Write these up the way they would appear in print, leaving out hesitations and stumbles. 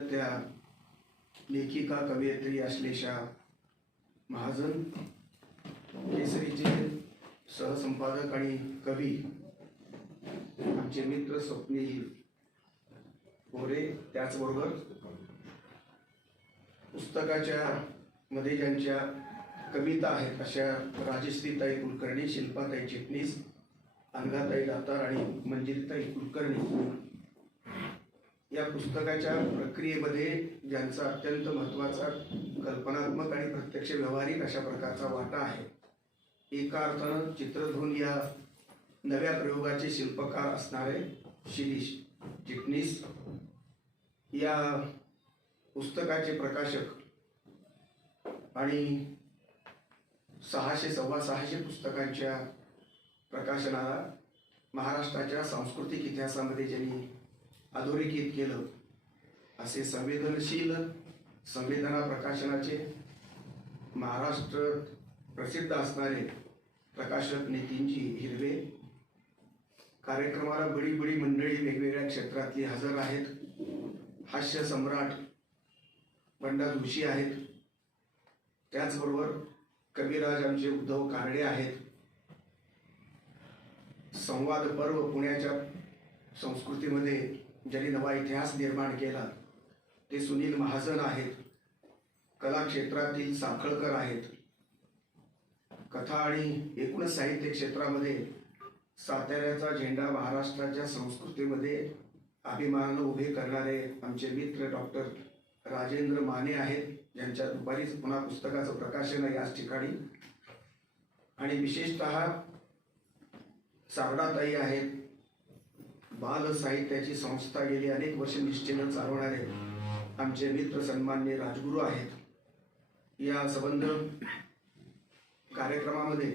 त्या लेखिका कवयित्री अश्लेषा महाजन, केसरीचे सहसंपादक आणि कवी आमचे मित्र स्वप्नील कोरे, त्याचबरोबर पुस्तकाच्या मध्ये ज्यांच्या कविता आहेत अशा राजश्रीताई कुलकर्णी, शिल्पाताई चिटणीस, अनघाताई दातार आणि मंजिरीताई कुलकर्णी या पुस्तकाच्या प्रक्रियेमध्ये ज्यांचा अत्यंत महत्त्वाचा कल्पनात्मक आणि प्रत्यक्ष व्यावहारिक अशा प्रकारचा वाटा आहे. एका अर्थानं चित्रधून या नव्या प्रयोगाचे शिल्पकार असणारे शिरीष चिटणीस, या पुस्तकाचे प्रकाशक आणि 600 सव्वा 600 पुस्तकांच्या प्रकाशनाला महाराष्ट्राच्या सांस्कृतिक इतिहासामध्ये ज्यांनी अधोरेखित केलं असे संवेदनशील संवेदना प्रकाशनाचे महाराष्ट्र प्रसिद्ध असणारे प्रकाशक नितीनजी हिरवे, कार्यक्रमाला बडी बडी मंडळी वेगवेगळ्या क्षेत्रातली हजर आहेत. हास्य सम्राट बंडा जोशी आहेत, त्याचबरोबर कविराज आमचे उद्धव कानडे आहेत. संवाद पर्व पुण्याच्या संस्कृतीमध्ये ज्यांनी नवा इतिहास निर्माण केला ते सुनील महाजन आहेत. कला क्षेत्रातील साखळकर आहेत. कथा आणि एकूणच साहित्य क्षेत्रामध्ये साताऱ्याचा झेंडा महाराष्ट्राच्या संस्कृतीमध्ये अभिमानानं उभे करणारे आमचे मित्र डॉक्टर राजेंद्र माने आहेत, ज्यांच्या दुपारीच पुन्हा पुस्तकाचं प्रकाशन आहे याच ठिकाणी. आणि विशेषतः सावडाताई आहेत, बाल साहित्याची संस्था गेली अनेक वर्ष निष्ठेनं चालवणारे आमचे मित्र सन्माननीय राजगुरू आहेत. या संबंध कार्यक्रमामध्ये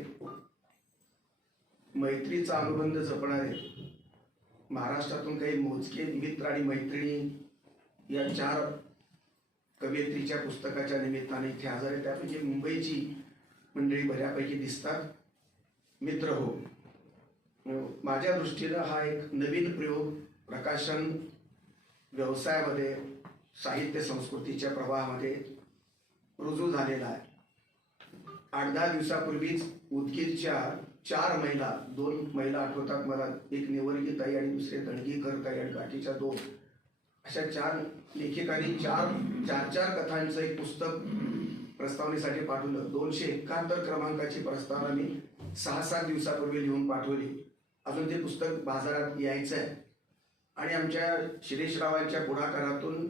मैत्रीचा अनुबंध जपणारे महाराष्ट्रातून काही मोजके मित्र आणि मैत्रिणी या 4 कवयित्रीच्या पुस्तकाच्या निमित्ताने इथे हजर आहेत. त्यापैकी मुंबईची मंडळी बऱ्यापैकी दिसतात. मित्र हो, माझ्या दृष्टीनं हा एक नवीन प्रयोग प्रकाशन व्यवसायामध्ये साहित्य संस्कृतीच्या प्रवाहामध्ये रुजू झालेला आहे. 8-10 दिवसापूर्वीच उदगीरच्या 4 महिला, 2 महिला आठवतात मला, एक निवर्गी ताई आणि दुसरे दणगीकर ताई आणि गाठीच्या 2, अशा 4 लेखिकांनी 4 कथांचं एक पुस्तक प्रस्तावनेसाठी पाठवलं. 271 क्रमांकाची प्रस्तावना मी 6-7 दिवसापूर्वी लिहून पाठवली. अजून ते पुस्तक बाजारात यायचं आहे. आणि आमच्या शिरीषरावांच्या पुढाकारातून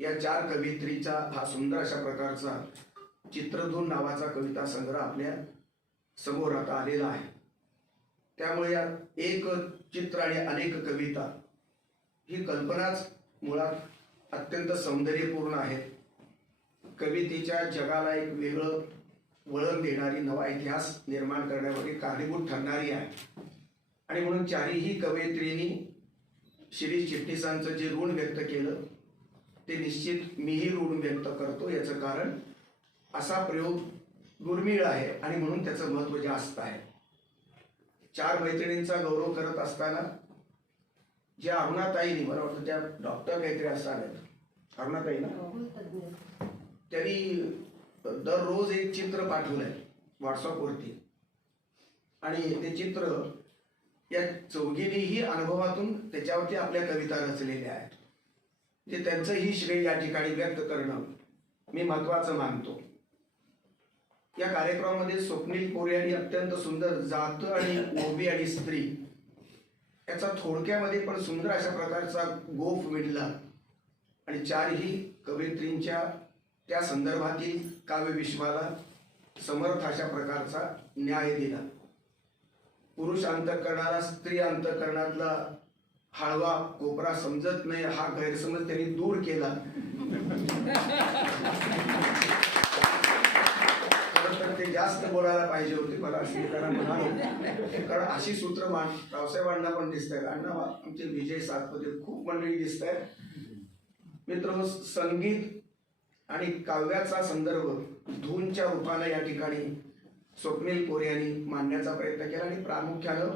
या 4 कवयित्रीचा हा सुंदर अशा प्रकारचा चित्रधून नावाचा कविता संग्रह आपल्या समोर आता आलेला आहे. त्यामुळे या एक चित्र आणि अनेक कविता ही कल्पनाच मुळात अत्यंत सौंदर्यपूर्ण आहे. कवितेच्या जगाला एक वेगळं वळण देणारी, नवा इतिहास निर्माण करण्यामध्ये कारणीभूत ठरणारी आहे. आणि म्हणून 4ही कवयित्रींनी शिरीष चिटणीसांचं जे ऋण व्यक्त केलं ते निश्चित मीही ऋण व्यक्त करतो. याचं कारण असा प्रयोग दुर्मिळ आहे आणि म्हणून त्याचं महत्त्व जास्त आहे. 4 मैत्रिणींचा गौरव करत असताना ज्या अरुणाताईंनी, मला वाटतं त्या डॉक्टर काहीतरी असतात, अरुणाताई ना, त्यांनी दररोज एक चित्र पाठवलंय व्हॉट्सअपवरती. आणि ते चित्र या 4घींनीही अनुभवातून त्याच्यावरती आपल्या कविता रचलेल्या आहेत. जे त्यांचंही श्रेय या ठिकाणी व्यक्त करणं मी महत्त्वाचं मानतो. या कार्यक्रमामध्ये स्वप्नील कोरे यांनी अत्यंत सुंदर जात आणि ओबी आणि स्त्री याचा थोडक्यामध्ये पण सुंदर अशा प्रकारचा गोफ विणला. आणि 4ही कवयित्रींच्या त्या संदर्भातील काव्यविश्वाला समर्थ अशा प्रकारचा न्याय दिला. पुरुष अंतःकरणाला स्त्री अंतःकरणातला हळवा कोपरा समजत नाही हा गैरसमज त्यांनी दूर केला. खरं ते जास्त बोलायला पाहिजे होते, मला अश्विनीकरांना म्हणालो, कारण अशी सूत्र रावसाहेब अण्णा पण दिसत आहेत, अण्णा आमचे विजय सातपते, खूप मंडळी दिसत आहेत. मित्र, संगीत आणि काव्याचा संदर्भ धूनच्या रूपाने या ठिकाणी स्वप्नील कोरे यांनी मांडण्याचा प्रयत्न केला. आणि प्रामुख्यानं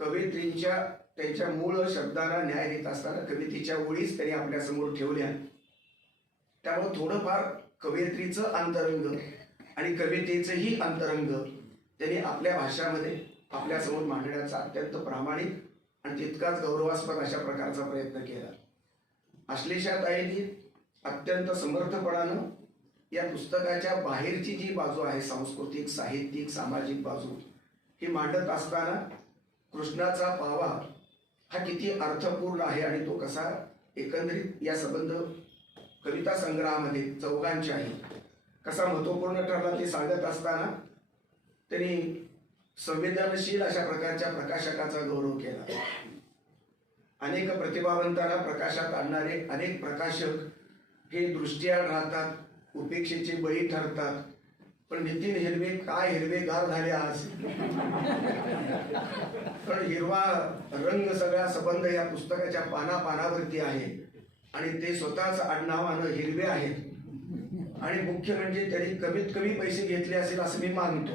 कवयित्रींच्या त्यांच्या मूळ शब्दाला न्याय देत असताना कवितेच्या ओळीच त्यांनी आपल्यासमोर ठेवल्या. त्यामुळे थोडंफार कवयित्रीचं अंतरंग आणि कवितेचंही अंतरंग त्यांनी आपल्या भाषामध्ये आपल्यासमोर मांडण्याचा अत्यंत प्रामाणिक आणि तितकाच गौरवास्पद अशा प्रकारचा प्रयत्न केला. आश्लेषाताईंनी अत्यंत समर्थपणानं या पुस्तकाच्या बाहेरची जी बाजू आहे, सांस्कृतिक, साहित्यिक, सामाजिक बाजू, ही मांडत असताना कृष्णाचा पावा हा किती अर्थपूर्ण आहे आणि तो कसा एकंदरीत या संबंध कविता संग्रहामध्ये चौघांच्याही कसा महत्वपूर्ण ठरला ते सांगत असताना त्यांनी संवेदनशील अशा प्रकारच्या प्रकाशकाचा गौरव केला. अनेक प्रतिभावंतांना प्रकाशात आणणारे अनेक प्रकाशक हे दृष्टीआड राहतात, उपेक्षेचे बळी ठरतात. पण नितीन हिरवे काय हिरवेगार झाले आज. पण हिरवा रंग सगळा संबंध या पुस्तकाच्या पानापानावरती आहे आणि ते स्वतःच आडनावानं हिरवे आहेत. आणि मुख्य म्हणजे त्यांनी कमीत कमी पैसे घेतले असेल असं मी मानतो.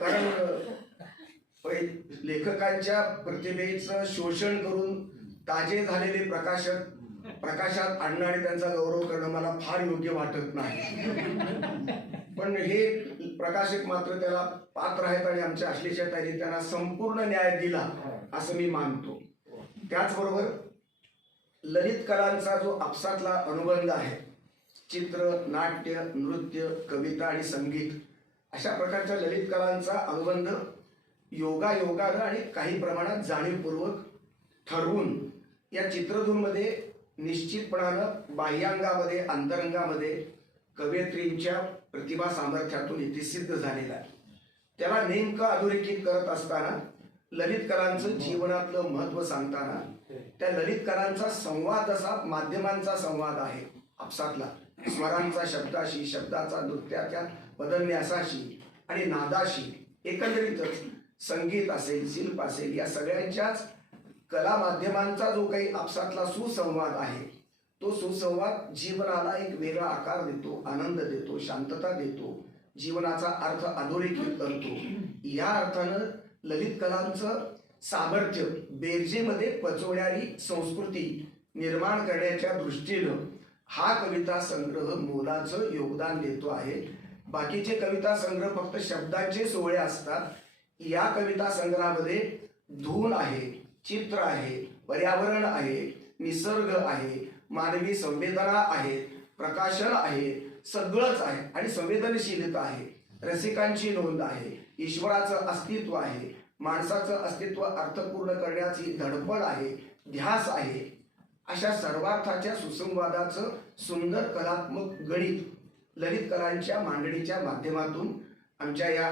कारण लेखकांच्या प्रतिभेचं शोषण करून ताजे झालेले प्रकाशात आणणं आणि त्यांचा गौरव करणं मला फार योग्य वाटत नाही. पण हे प्रकाशक मात्र त्याला पात्र आहेत आणि आमच्या आश्लेषाताईंनी त्यांना संपूर्ण न्याय दिला असं मी मानतो. त्याचबरोबर ललित कलांचा जो आपसातला अनुबंध आहे, चित्र, नाट्य, नृत्य, कविता आणि संगीत अशा प्रकारच्या ललित कलांचा अनुबंध योगायोगानं आणि काही प्रमाणात जाणीवपूर्वक ठरवून या चित्रधूनमध्ये निश्चितपणानं बाह्यांगामध्ये, अंतरंगामध्ये कवयित्रींच्या प्रतिभा सामर्थ्यातून इथे सिद्ध झालेला आहे. त्याला नेमकं अधोरेखित करत असताना ललित कलांचं जीवनातलं महत्त्व सांगताना त्या ललित कलांचा संवाद असा माध्यमांचा संवाद आहे आपसातला, स्वरांचा शब्दाशी, शब्दाचा नृत्याच्या बदलण्यासाशी आणि नादाशी, एकंदरीतच संगीत असेल, शिल्प असेल, या सगळ्यांच्याच कला माध्यमांचा जो काही आपसातला सुसंवाद आहे, तो सुसंवाद जीवनाला एक वेगळा आकार देतो, आनंद देतो, शांतता देतो, जीवनाचा अर्थ अधोरेखित करतो. या अर्थानं ललित कलांचं सामर्थ्य बेरजेमध्ये पचवणारी संस्कृती निर्माण करण्याच्या दृष्टीनं हा कविता संग्रह मोलाचं योगदान देतो आहे. बाकीचे कविता संग्रह फक्त शब्दांचे सोहळे असतात. या कविता संग्रहामध्ये धून आहे, चित्र आहे, पर्यावरण आहे, निसर्ग आहे, मानवी संवेदना आहे, प्रकाशन आहे, सगळंच आहे आणि संवेदनशीलता आहे, रसिकांची नोंद आहे, ईश्वराचं अस्तित्व आहे, माणसाचं अस्तित्व अर्थपूर्ण करण्याची धडपड आहे, ध्यास आहे. अशा सर्वार्थाच्या सुसंवादाचं सुंदर कलात्मक गणित ललित कलांच्या मांडणीच्या माध्यमातून आमच्या या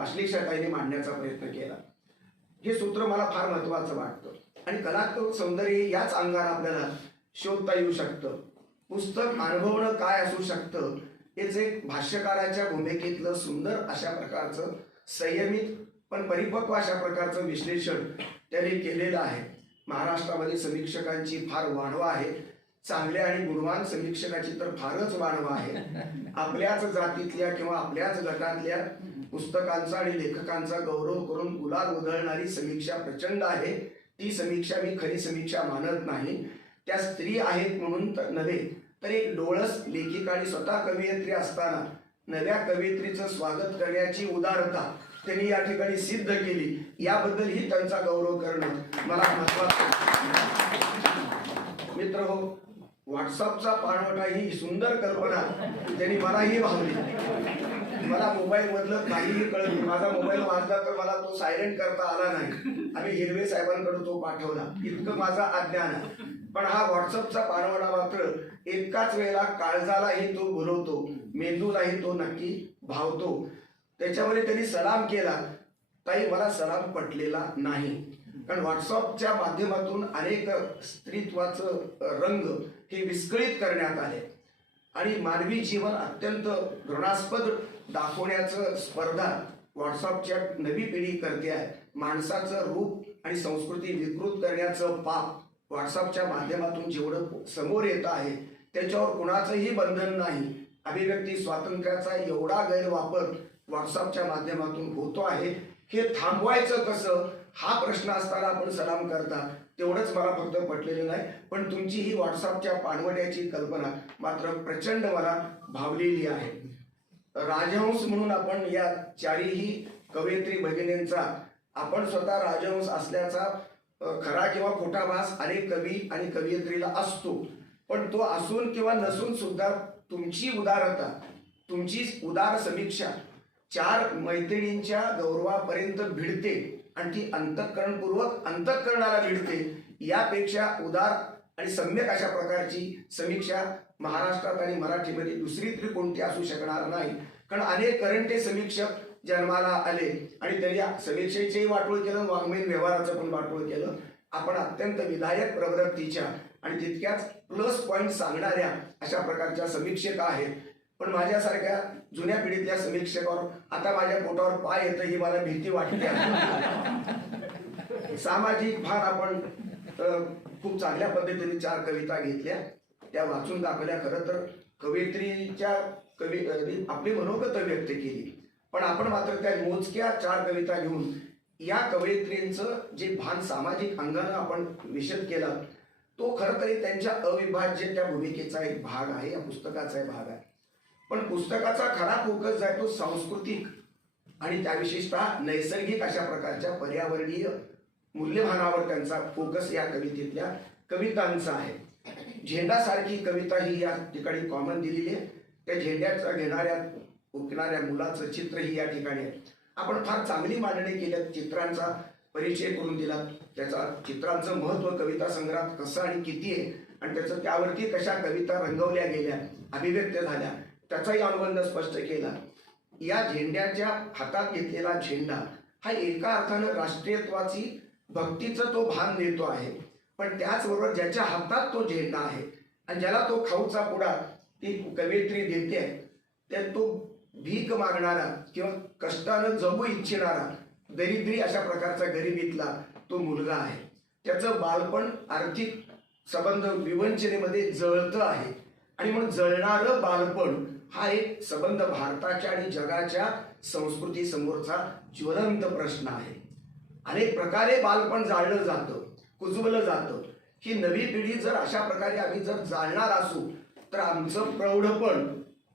आश्लेषाताईंनी मांडण्याचा प्रयत्न केला. हे सूत्र मला फार महत्त्वाचं वाटतं आणि कलात्मक सौंदर्य याच अंगाने आपल्याला शोधता येऊ शकतं. पुस्तक अनुभवणं काय असू शकतं हेच एक भाष्यकाराच्या भूमिकेतलं सुंदर अशा प्रकारचं संयमित पण परिपक्व अशा प्रकारचं विश्लेषण त्यांनी केलेलं आहे. महाराष्ट्रामध्ये समीक्षकांची फार वाढवा आहे. चांगल्या आणि गुणवान समीक्षकाची तर फारच वाढवा आहे. आपल्याच जातीतल्या किंवा आपल्याच गटातल्या पुस्तकांचा आणि लेखकांचा गौरव करून गुलाल उधळणारी समीक्षा प्रचंड आहे. ती समीक्षा मी खरी समीक्षा मानत नाही. त्या स्त्री आहेत म्हणून तर नव्हे, तर एक डोळस लेखिका आणि स्वतः कवयित्री असताना नव्या कवयित्रीचं स्वागत करण्याची उदारता त्यांनी या ठिकाणी सिद्ध केली. याबद्दलही त्यांचा गौरव करणं मला महत्त्वाचं. मित्र हो, व्हॉट्सअपचा पाणवठा ही सुंदर कल्पना त्यांनी मलाही भावली. मला मोबाईल मधलं काहीही कळत नाही. माझा मोबाईल वाजला तर मला तो सायलेंट करता आला नाही. आम्ही हिरवे साहेबांकडे तो पाठवला. इतकं माझं अज्ञान आहे. पण हा व्हॉट्सअपचा पाणवठा मात्र एकाच वेळेला काळजालाही तो भुलवतो, मेंदूलाही तो नक्की भावतो. त्याच्यामध्ये त्यांनी सलाम केला. ताई, मला सलाम पटलेला नाही. कारण व्हॉट्सअपच्या माध्यमातून अनेक स्त्रीत्वाचं रंग हे विस्कळीत करण्यात आले आणि मानवी जीवन अत्यंत घृणास्पद दाखवण्याचं स्पर्धा व्हॉट्सअपच्या नवी पिढी करते आहे. माणसाचं रूप आणि संस्कृती विकृत करण्याचं पाप व्हॉट्सअपच्या माध्यमातून जेवढं समोर येत आहे त्याच्यावर कुणाचंही बंधन नाही. अभिव्यक्ती स्वातंत्र्याचा एवढा गैरवापर व्हॉट्सअपच्या माध्यमातून होतो आहे. हे थांबवायचं कसं हा प्रश्न असताना आपण सलाम करता, तेवढंच मला फक्त पटलेलं नाही. पण तुमची ही व्हॉट्सअपच्या पाणवड्याची कल्पना मात्र प्रचंड मला भावलेली आहे. राजहंस म्हणून आपण या चारीही कवयित्री भगिनींचा, आपण स्वतः राजहंस असल्याचा खरा किंवा खोटा भास अनेक कवी आणि कवयित्रीला असतो. पण तो असून किंवा नसून सुद्धा तुमची उदारता, तुमची उदार समीक्षा चार मैत्रिणींच्या गौरवापर्यंत भिडते आणि ती अंतःकरणपूर्वक अंतःकरणाला भिडते. यापेक्षा उदार आणि सम्यक अशा प्रकारची समीक्षा महाराष्ट्रात आणि मराठीमध्ये दुसरी तरी कोणती असू शकणार नाही. कारण अनेक करंटे समीक्षक जन्माला आले आणि त्यांनी या समीक्षेचेही वाटोळ केलं, वाङ्मयीन व्यवहाराचं पण वाटोळ केलं. आपण अत्यंत विधायक प्रवृत्तीच्या आणि तितक्याच प्लस पॉईंट सांगणाऱ्या अशा प्रकारच्या समीक्षक आहेत. पण माझ्यासारख्या जुन्या पिढीतल्या समीक्षकावर आता माझ्या पोटावर पाय येतं ही मला भीती वाटते. सामाजिक भान आपण खूप चांगल्या पद्धतीने चार कविता घेतल्या, त्या वाचून दाखवल्या. खरं तर कवयित्रीच्या आपली मनोगत व्यक्त केली, पण आपण मात्र त्या मोजक्या चार कविता घेऊन या कवयित्रींचं जे भान सामाजिक अंगानं आपण विशद केला, तो खरं तरी त्यांच्या अविभाज्य त्या भूमिकेचा एक भाग आहे, या पुस्तकाचा एक भाग आहे. पण पुस्तकाचा खरा फोकस जो आहे तो सांस्कृतिक आणि त्या विशेषतः नैसर्गिक अशा प्रकारच्या पर्यावरणीय मूल्यभानावर त्यांचा फोकस या कवितेतल्या कवितांचा आहे. झेंडासारखी कविता ही या ठिकाणी कॉमन दिलेली आहे. त्या झेंड्याचा घेणाऱ्या उकणाऱ्या मुलाचं चित्र ही या ठिकाणी आहे. आपण फार चांगली मांडणी केली, चित्रांचा परिचय करून दिला, त्याचा चित्रांचं महत्त्व कविता संग्रहात कसं आणि किती आहे आणि त्याचं त्यावरती कशा कविता रंगवल्या गेल्या, अभिव्यक्त झाल्या, त्याचाही अनुबंध स्पष्ट केला. या झेंड्याच्या हातात घेतलेला झेंडा हा एका अर्थानं राष्ट्रीयत्वाची भक्तीचं तो भान देतो आहे. पण त्याचबरोबर ज्याच्या हातात तो झेंडा आहे आणि ज्याला तो खाऊचा पुडा ती कवयित्री देते, त्या तो भीक मागणारा किंवा कष्टानं जगू इच्छिणारा दरिद्री अशा प्रकारचा गरिबीतला तो मुलगा आहे. त्याचं बालपण आर्थिक संबंध विवंचनेमध्ये जळतं आहे आणि म्हणून जळणारं बालपण हा एक संबंध भारताच्या आणि जगाच्या संस्कृती समोरचा ज्वलंत प्रश्न आहे. अनेक प्रकारे बालपण जाळलं जातं, कुजवलं जातं. ही नवी पिढी जर अशा प्रकारे आम्ही जर जाळणार असू तर आमचं प्रौढपण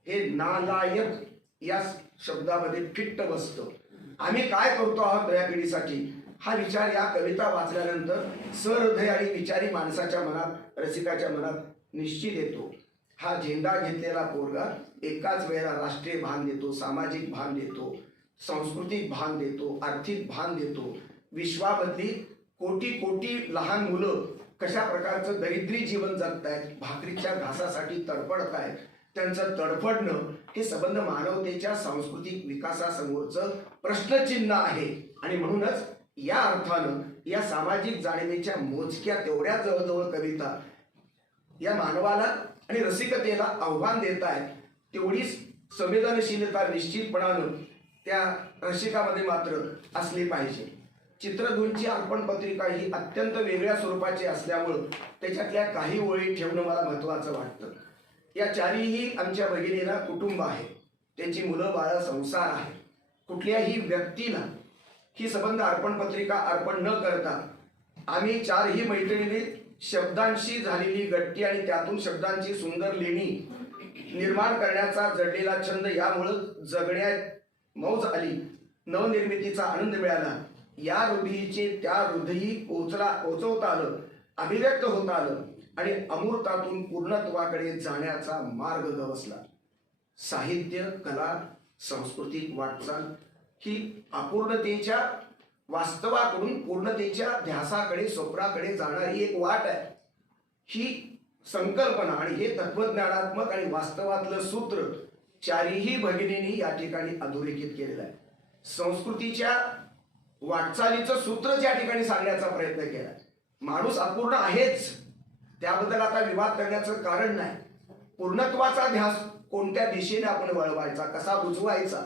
हे नालायक या शब्दामध्ये फिट्ट बसतं. आम्ही काय करतो आहोत नव्या पिढीसाठी हा विचार या कविता वाचल्यानंतर सहृदय आणि विचारी माणसाच्या मनात, रसिकाच्या मनात निश्चित येतो. हा झेंडा घेतलेला पोरगा एकाच वेळेला राष्ट्रीय भान देतो, सामाजिक भान देतो, सांस्कृतिक भान देतो, आर्थिक भान देतो. विश्वामधली कोटी कोटी लहान मुलं कशा प्रकारचं दरिद्री जीवन जगतायत, भाकरीच्या घासासाठी तडफडतायत, त्यांचं तडफडणं हे संबंध मानवतेच्या सांस्कृतिक विकासासमोरचं प्रश्नचिन्ह आहे. आणि म्हणूनच या अर्थानं या सामाजिक जाणीवेच्या मोजक्या तेवढ्या जवळजवळ कविता या मानवाला आणि रसिकतेला आव्हान देत आहेत. तेवढीच संवेदनशीलता निश्चितपणानं त्या रसिकामध्ये मात्र असली पाहिजे. चित्रधूंची अर्पण पत्रिका ही अत्यंत वेगळ्या स्वरूपाची असल्यामुळं त्याच्यातल्या काही ओळी ठेवणं मला महत्त्वाचं वाटतं. या चारीही आमच्या भगिनीला कुटुंब आहे, त्यांची मुलं बाळं, संसार आहे. कुठल्याही व्यक्तीला ही संबंध अर्पण पत्रिका अर्पण न करता आम्ही चारही मैत्रिणींनी शब्दांशी झालेली गट्टी आणि त्यातून शब्दांची सुंदर लेणी निर्माण करण्याचा जडलेला छंद यामुळं जगण्यात मौज आली, नवनिर्मितीचा आनंद मिळाला. या हृदयीचे त्या हृदयी पोचवता आलं, अभिव्यक्त होता आलं आणि अमूर्तातून पूर्णत्वाकडे जाण्याचा मार्ग गवसला. साहित्य, कला, सांस्कृतिक वाटचाल ही अपूर्णतेच्या वास्तवाकडून पूर्णतेच्या ध्यासाकडे, स्वप्नाकडे जाणारी एक वाट आहे. ही संकल्पना आणि हे तत्वज्ञानात्मक आणि वास्तवातलं सूत्र चारीही भगिनींनी या ठिकाणी अधोरेखित केलेलं आहे. संस्कृतीच्या वाटचालीचं सूत्र ज्या ठिकाणी सांगण्याचा प्रयत्न केला. माणूस अपूर्ण आहेच, त्याबद्दल आता विवाद करण्याचं कारण नाही. पूर्णत्वाचा ध्यास कोणत्या दिशेने आपण वळवायचा, कसा बुजवायचा,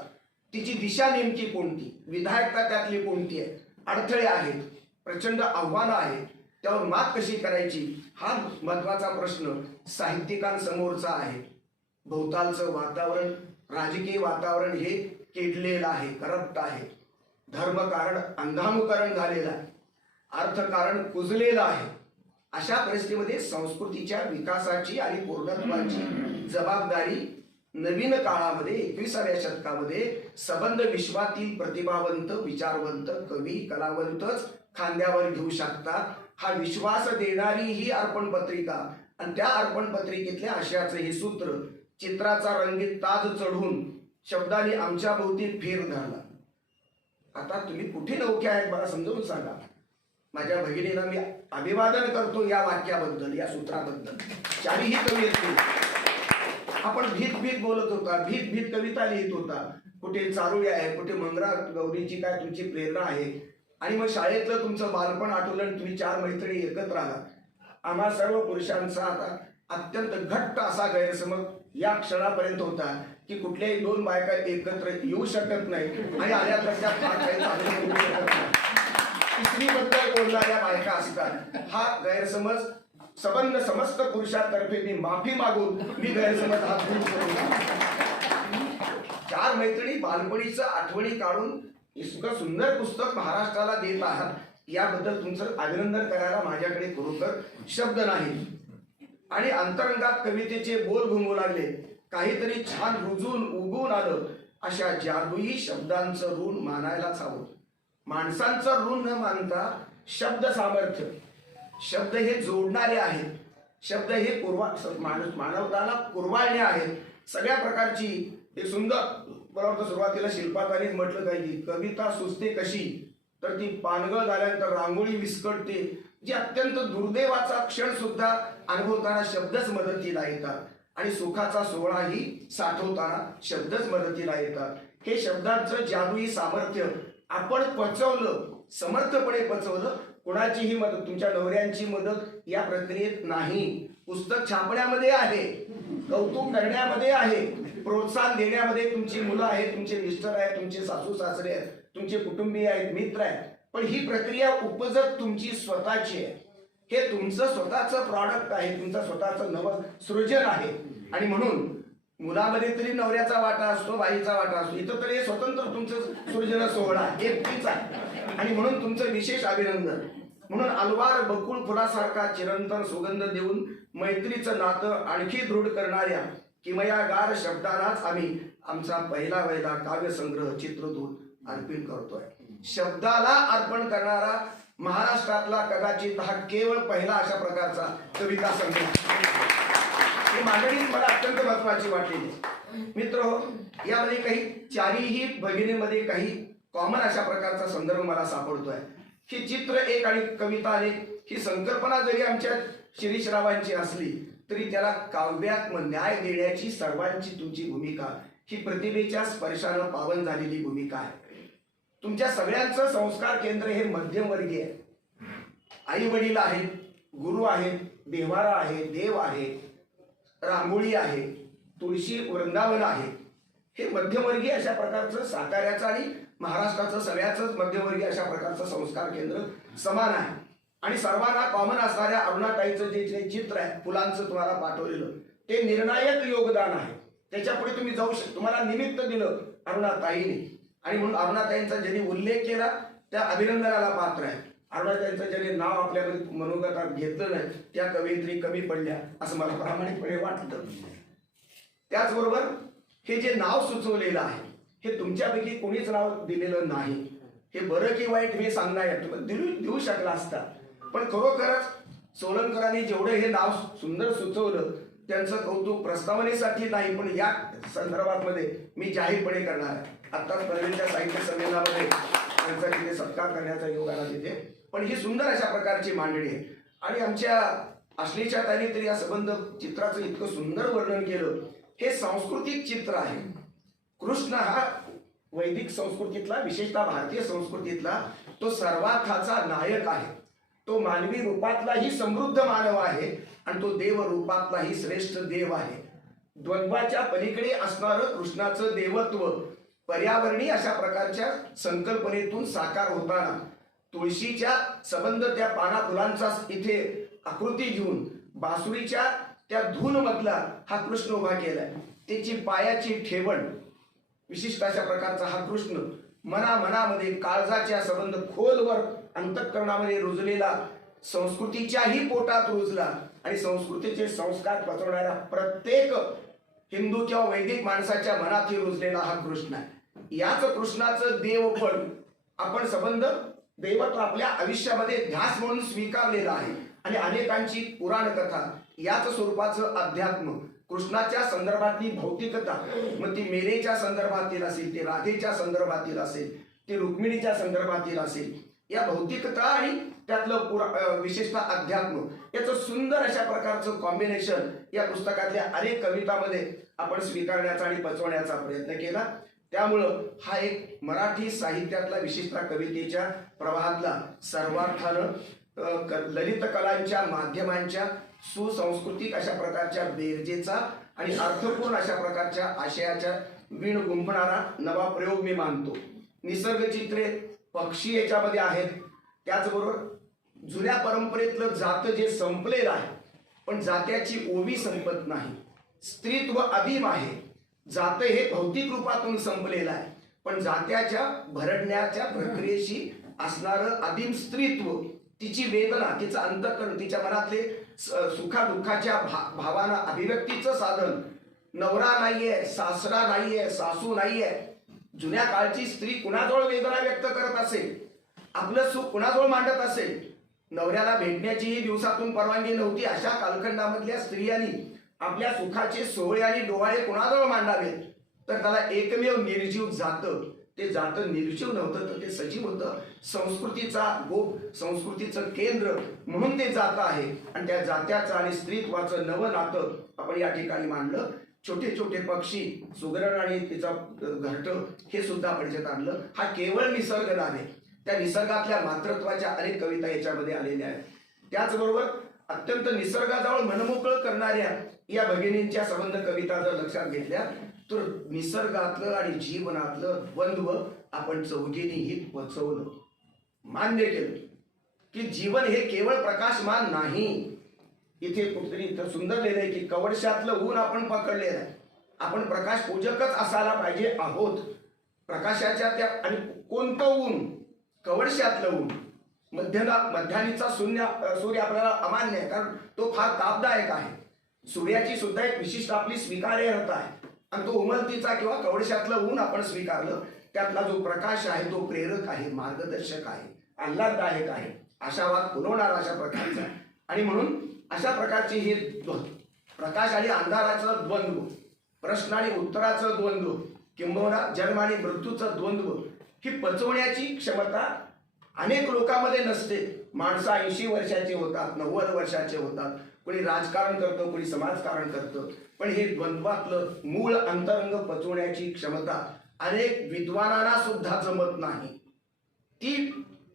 तिची दिशा नेमकी कोणती, विधायकता त्यातली कोणती आहे, अडथळे आहेत, प्रचंड आव्हानं आहेत, त्यावर मात कशी करायची हा महत्वाचा प्रश्न साहित्यिकांसमोरचा आहे. भोवतालचं वातावरण, राजकीय वातावरण हे किडलेलं आहे, करप्ट आहे. धर्मकारण अंधानुकरण झालेलं आहे, अर्थकारण कुजलेलं आहे. अशा परिस्थितीमध्ये संस्कृतीच्या विकासाची आणि पूर्णत्वाची जबाबदारी नवीन काळामध्ये 21व्या शतकामध्ये सबंध विश्वातील प्रतिभावंत विचारवंत कवी कलावंतच खांद्यावर घेऊ शकतात. हा विश्वास देणारी ही अर्पण पत्रिका आणि त्या अर्पण पत्रिकेतल्या आशयाचं हे सूत्र, चित्राचा रंगीत ताज चढून शब्दाने आमच्या भोवती फेर धरला. आता तुम्ही कुठे नौके आहेत मला समजावून सांगा. माझ्या भगिनीला मी अभिवादन करतो या वाक्याबद्दल, या सूत्राबद्दल. चारीही कवी आपण भीत भीत बोलत होता, भीत भीत कविता लिहित होता. कुठे चारोळी आहे, कुठे मंगळा गौरीची काय तुमची प्रेरणा आहे. आणि मग शाळेतलं तुमचं बालपण आठवलं, तुम्ही 4 मैत्रिणी एकत्र आला. आम्हा सर्व पुरुषांचा आता अत्यंत घट्ट असा गैरसमज या क्षणापर्यंत होता की कुठल्याही 2 बायका एकत्र येऊ शकत नाही आणि आल्या तर त्या स्त्रीबद्दल बोलणाऱ्या बायका असतात. हा गैरसमज सबंध समस्त पुरुषांतर्फे मी माफी मागून मी गैरसमज हा दूर करून 4 मैत्रिणी बालपणीचं आठवणी काढून इतकं सुंदर पुस्तक महाराष्ट्राला देत आहात, याबद्दल तुमचं अभिनंदन करायला माझ्याकडे खरोखर शब्द नाही. आणि अंतरंगात कवितेचे बोल घुमू लागले, काहीतरी छान रुजून उगवून आलं. अशा जादुई शब्दांचं ऋण मानायलाच हवं. माणसांचं ऋण न मानता शब्द सामर्थ्य, शब्द हे जोडणारे आहेत. शब्द हे मानवताला कुरवाळणे आहेत. सगळ्या प्रकारची एक सुंदर, बरोबर सुरुवातीला शिल्पाकारीच म्हटलं पाहिजे, कविता सुचते कशी तर ती पानगळ झाल्यानंतर रांगोळी विस्कटते. जी अत्यंत दुर्दैवाचा क्षण सुद्धा अनुभवताना शब्दच मदतीला येतात आणि सुखाचा सोहळाही साठवताना शब्दच मदतीला येतात. हे शब्दांचं जादुई सामर्थ्य आपण पचवलं, समर्थपणे पचवलं. कोणाचीही मदत, तुमच्या नवऱ्यांची मदत या प्रक्रियेत नाही. पुस्तक छापण्यामध्ये आहे, कौतुक करण्यामध्ये आहे, प्रोत्साहन देण्यामध्ये तुमची मुलं आहेत, तुमचे मिस्टर आहेत, तुमचे सासू सासरे आहेत, तुमचे कुटुंबीय आहेत, मित्र आहेत. पण ही प्रक्रिया उपजत तुमची स्वतःची आहे. हे तुमचं स्वतःचं प्रॉडक्ट आहे, तुमचं स्वतःचं नवं सृजन आहे. आणि म्हणून मुलामध्ये तरी नवऱ्याचा वाटा असतो, बाईचा वाटा असतो, इथं तरी हे स्वतंत्र तुमचं सृजन सोहळा एकटीच आहे. आणि म्हणून तुमचं विशेष अभिनंदन. म्हणून अलवार बकुळ फुलासारखा चिरंतन सुगंध देऊन मैत्रीचं नातं आणखी दृढ करणाऱ्या किमयागार शब्दालाच आम्ही आमचा पहिला वैला काव्यसंग्रह चित्रदूत अर्पण करतोय. शब्दाला अर्पण करणारा महाराष्ट्रातला कदाचित हा केवळ पहिला अशा प्रकारचा कविता संग्रह. ही मांडणी मला अत्यंत महत्वाची वाटलेली. मित्र, यामध्ये काही 4ही भगिनींमध्ये काही कॉमन अशा प्रकारचा संदर्भ मला सापडतोय. ही चित्र एक आणि कविता एक ही संकल्पना जरी आमच्या शिरीषरावांची असली तरी त्याला काव्यात न्याय देण्याची सर्वांची तुमची भूमिका ही प्रतिभेच्या स्पर्शानं पावन झालेली भूमिका आहे. तुमच्या सगळ्यांचं संस्कार केंद्र हे मध्यमवर्गीय आहे. आई वडील आहेत, गुरु आहेत, देवारा आहे, देव आहे, रांगोळी आहे, तुळशी वृंदावन आहे. हे मध्यमवर्गीय अशा प्रकारचं साताऱ्याचं आणि महाराष्ट्राचं सगळ्याच मध्यमवर्गीय अशा प्रकारचं संस्कार केंद्र समान आहे. आणि सर्वांना कॉमन असणाऱ्या अरुणाताईचं जे चित्र आहे फुलांचं तुम्हाला पाठवलेलं ते निर्णायक योगदान आहे. त्याच्या पुढे तुम्ही जाऊ शकता. तुम्हाला निमित्त दिलं अरुणाताईने आणि म्हणून अरुणाताईंचा ज्यांनी उल्लेख केला त्या अभिनंदनाला पात्र आहे. अरुणाताईंचं ज्यांनी नाव आपल्याकडे मनोगतात घेतलं नाही त्या कवयित्री कमी पडल्या असं मला प्रामाणिकपणे वाटतं. त्याचबरोबर हे जे नाव सुचवलेलं आहे हे तुमच्यापैकी कोणीच नाव दिलेलं नाही. हे बरं की वाईट हे सांगणार तुम्ही देऊ शकला असता, पण खरोखरच सोलंकरांनी जेवढं हे नाव सुंदर सुचवलं त्यांचं कौतुक प्रस्तावनेसाठी नाही पण या संदर्भात मध्ये मी जाहीरपणे करणार आहे. आत्ताच परवेच्या साहित्य संमेलनामध्ये त्यांचा तिथे सत्कार करण्याचा योग आला तिथे. पण ही सुंदर अशा प्रकारची मांडणी आहे. आणि आमच्या आश्लेषा ताईंनी तरी या संबंध चित्राचं इतकं सुंदर वर्णन केलं. हे सांस्कृतिक चित्र आहे. कृष्ण हा वैदिक संस्कृतीतला विशेषतः भारतीय संस्कृतीतला तो सर्वार्थाचा नायक आहे. तो मानवी रूपातलाही समृद्ध मानव आहे आणि तो देव रूपातलाही श्रेष्ठ देव आहे. द्वंद्वाच्या पलीकडे असणारं कृष्णाचं देवत्व पर्यावरणीय अशा प्रकारच्या संकल्पनेतून साकार होताना तुळशीच्या संबंध त्या पाना फुलांचा इथे आकृती घेऊन बासुरीच्या त्या धून मधला हा कृष्ण उभा केलाय. त्याची पायाची ठेवण विशिष्ट अशा प्रकारचा हा कृष्ण मनामध्ये काळजाच्या संबंध खोलवर अंतःकरणामध्ये रुजलेला, संस्कृतीच्याही पोटात रुजला आणि संस्कृतीचे संस्कार पचवणाऱ्या प्रत्येक हिंदू किंवा वैदिक माणसाच्या मनातही रुजलेला हा कृष्ण आहे. याच कृष्णाचं देवपण आपण संबंध दैवत्व आपल्या आयुष्यामध्ये ध्यास म्हणून स्वीकारलेला आहे. आणि अनेकांची पुराण कथा याच स्वरूपाचं अध्यात्म, कृष्णाच्या संदर्भातली भौतिकता, मग ती मेरेच्या संदर्भातील असेल, ती राधेच्या संदर्भातील असेल, ती रुक्मिणीच्या संदर्भातील असेल, या भौतिकता आणि त्यातलं विशेषतः अध्यात्म याचं सुंदर अशा प्रकारचं कॉम्बिनेशन या पुस्तकातल्या अनेक कवितामध्ये आपण स्वीकारण्याचा आणि पचवण्याचा प्रयत्न केला. त्यामुळं हा एक मराठी साहित्यातला, विशेषतः कवितेच्या प्रवाहातला सर्वार्थानं ललित कलांच्या माध्यमांच्या सुसंस्कृतिक अशा प्रकारच्या बेरजेचा आणि अर्थपूर्ण अशा प्रकारच्या आशयाच्या वीण गुंफणारा नवा प्रयोग मी मानतो. निसर्ग चित्रे, पक्षी याच्यामध्ये आहेत. त्याचबरोबर जुन्या परंपरेतलं जातं जे संपलेलं आहे, पण जात्याची ओवी संपत नाही. स्त्रीत्व अधीम आहे. जातं हे भौतिक रूपातून संपलेलं आहे, पण जात्याच्या भरडण्याच्या प्रक्रियेशी असणारं अधीम स्त्रीत्व, तिची वेदना, तिचं अंतःकरण, तिच्या मनातले सुखादुःखाच्या भावांना अभिव्यक्तीचं साधन. नवरा नाहीये, सासरा नाहीये, सासू नाहीये. जुन्या काळची स्त्री कुणाजवळ वेदना व्यक्त करत असेल, आपलं सुख कुणाजवळ मांडत असेल. नवऱ्याला भेटण्याचीही दिवसातून परवानगी नव्हती. अशा कालखंडामधल्या स्त्रियांनी आपल्या सुखाचे सोहळे आणि डोहाळे कुणाजवळ मांडावे, तर त्याला एकमेव निर्जीव जातं. ते जातं निर्जीव नव्हतं, तर ते सजीव होतं. संस्कृतीचा गोप, संस्कृतीचं केंद्र म्हणून ते जातं आहे. आणि त्या जात्याचं आणि स्त्रीत्वाचं नवं नातं आपण या ठिकाणी मांडलं. छोटे छोटे पक्षी, सुगरण आणि तिचा घरटं, हे सुद्धा परिचयात आणलं. हा केवळ निसर्ग नव्हे, त्या निसर्गातल्या मातृत्वाच्या अनेक कविता याच्यामध्ये आलेल्या आहेत. त्याचबरोबर अत्यंत निसर्गाजवळ मनमोकळं करणाऱ्या या भगिनींच्या संबंध कविता जर लक्षात घेतल्या, तर निसर्गातलं आणि जीवनातलं द्वंद्व आपण चौघींनीही पचवलं, मान्य केलं की जीवन हे केवळ प्रकाशमान नाही. इथे कुठतरी इथं सुंदर लिहिलंय आहे की कवडशातलं ऊन आपण पकडलेलं आहे. आपण प्रकाश पूजकच असायला पाहिजे आहोत. प्रकाशाच्या त्या, आणि कोणतं ऊन? कवडशातलं ऊन. मध्यानीचा सूर्य आपल्याला अमान्य आहे, कारण तो फार तापदायक आहे. सूर्याची सुद्धा एक विशिष्ट आपली स्वीकार्यता आहे, आणि तो उमलतीचा किंवा कवडशातलं ऊन आपण स्वीकारलं. त्यातला जो प्रकाश आहे तो प्रेरक आहे, मार्गदर्शक आहे, आल्हाददायक आहे, आशावाद फुलवणारा अशा प्रकारचा आहे. आणि म्हणून अशा प्रकारची हे प्रकाश आणि अंधाराचं द्वंद्व, प्रश्न आणि उत्तराचं द्वंद्व, किंबहुना जन्म आणि मृत्यूचं द्वंद्व, ही पचवण्याची क्षमता अनेक लोकांमध्ये नसते. माणसं 80 वर्षाचे होतात, 90 वर्षाचे होतात, कोणी राजकारण करतं, कोणी समाजकारण करतं, पण हे द्वंद्वातलं मूळ अंतरंग पचवण्याची क्षमता अनेक विद्वानांना सुद्धा जमत नाही. ती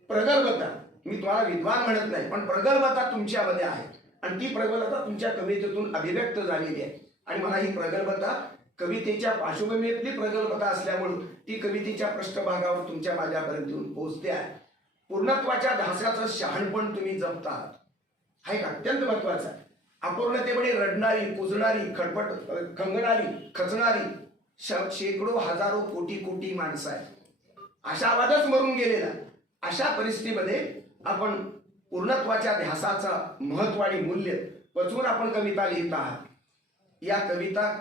प्रगल्भता, मी तुम्हाला विद्वान म्हणत नाही, पण प्रगल्भता तुमच्यामध्ये आहे. आणि ती प्रगल्भता तुमच्या कवितेतून अभिव्यक्त झालेली आहे. आणि मला ही प्रगल्भता कवितेच्या पार्श्वभूमीतली प्रगल्भता असल्यामुळे ती कवितेच्या पृष्ठभागावर तुमच्या माझ्यापर्यंत येऊन पोहोचते आहे. पूर्णत्वाच्या ध्यासाचं शहाणपण तुम्ही जपत आहात, हा एक अत्यंत महत्वाचा आहे. अपूर्णतेमुळे रडणारी, कुजणारी, खंगणारी, खचणारी शेकडो, हजारो, कोटी कोटी माणसं आहेत. आशावादच मरून गेलेला. अशा परिस्थितीमध्ये आपण पूर्णत्वाच्या ध्यासाचा महत्व आणि मूल्य पचवून आपण कविता लिहित आहात. या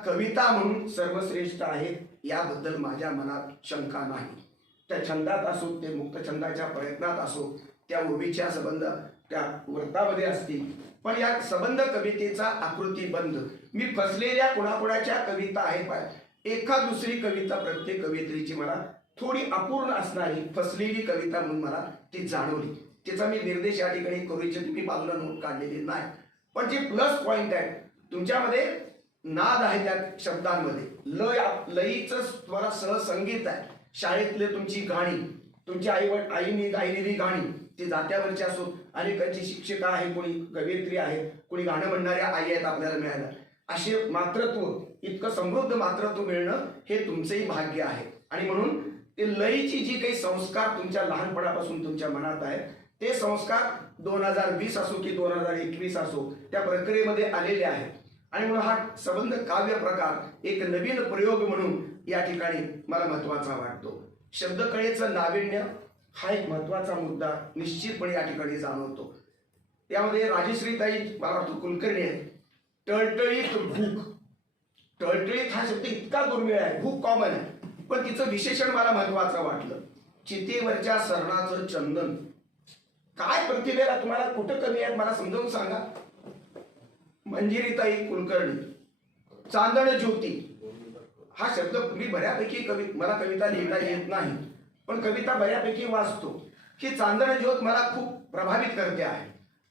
कविता म्हणून सर्वश्रेष्ठ आहेत, याबद्दल माझ्या मनात शंका नाही. त्या छंदात असो, ते मुक्त छंदाच्या प्रयत्नात असो, त्या ओवीच्या संबंध त्या व्रतामध्ये असतील, पण या संबंध कवितेचा आकृतीबंध मी फसलेल्या कुणाकुणाच्या कविता आहेत. एखाद दुसरी कविता प्रत्येक कवित्रीची मला थोडी अपूर्ण असणारी फसलेली कविता म्हणून मला ती जाणवली. तिचा मी निर्देश या ठिकाणी करू इच्छितो. मी बाजूला नोट काढलेली नाही, पण जे प्लस पॉइंट आहे तुमच्यामध्ये, नाद आहे त्या शब्दांमध्ये, लयीचं स्वरा सहसंगीत आहे. शाळेतले तुमची गाणी, तुमच्या आईने गायलेली गाणी, ती जात्यावरची असो, अनेकांची शिक्षिका आहे, कोणी कवयित्री आहे, कोणी गाणं म्हणणाऱ्या आई आहेत आपल्याला मिळाल्या. असे मातृत्व, इतकं समृद्ध मातृत्व मिळणं हे तुमचंही भाग्य आहे. आणि म्हणून ते लयीची जी काही संस्कार तुमच्या लहानपणापासून तुमच्या मनात आहे, ते संस्कार 2020 असो की 2021 असो, त्या प्रक्रियेमध्ये आलेले आहेत. आणि म्हणून हा संबंध काव्य प्रकार एक नवीन प्रयोग म्हणून या ठिकाणी मला महत्वाचा वाटतो. शब्दकळेचं नाविन्य हा एक महत्वाचा मुद्दा निश्चितपणे या ठिकाणी जाणवतो. यामध्ये राजश्रीताई मला वाटतं कुलकर्णी आहे. टळटळीत भूक. टळटळीत हा शब्द इतका दुर्मिळ आहे, भूक कॉमन आहे, पण तिचं विशेषण मला महत्वाचं वाटलं. चितेवरच्या सरणाचं चंदन. काय प्रतिभेला तुम्हाला कुठं कमी आहे मला समजावून सांगा. मंजिरीताई कुलकर्णी. चांदण ज्योती हा शब्द मी बऱ्यापैकी मला कविता लिहिता येत नाही, पण कविता बऱ्यापैकी वाचतो. ही चांदण ज्योत मला खूप प्रभावित करते आहे.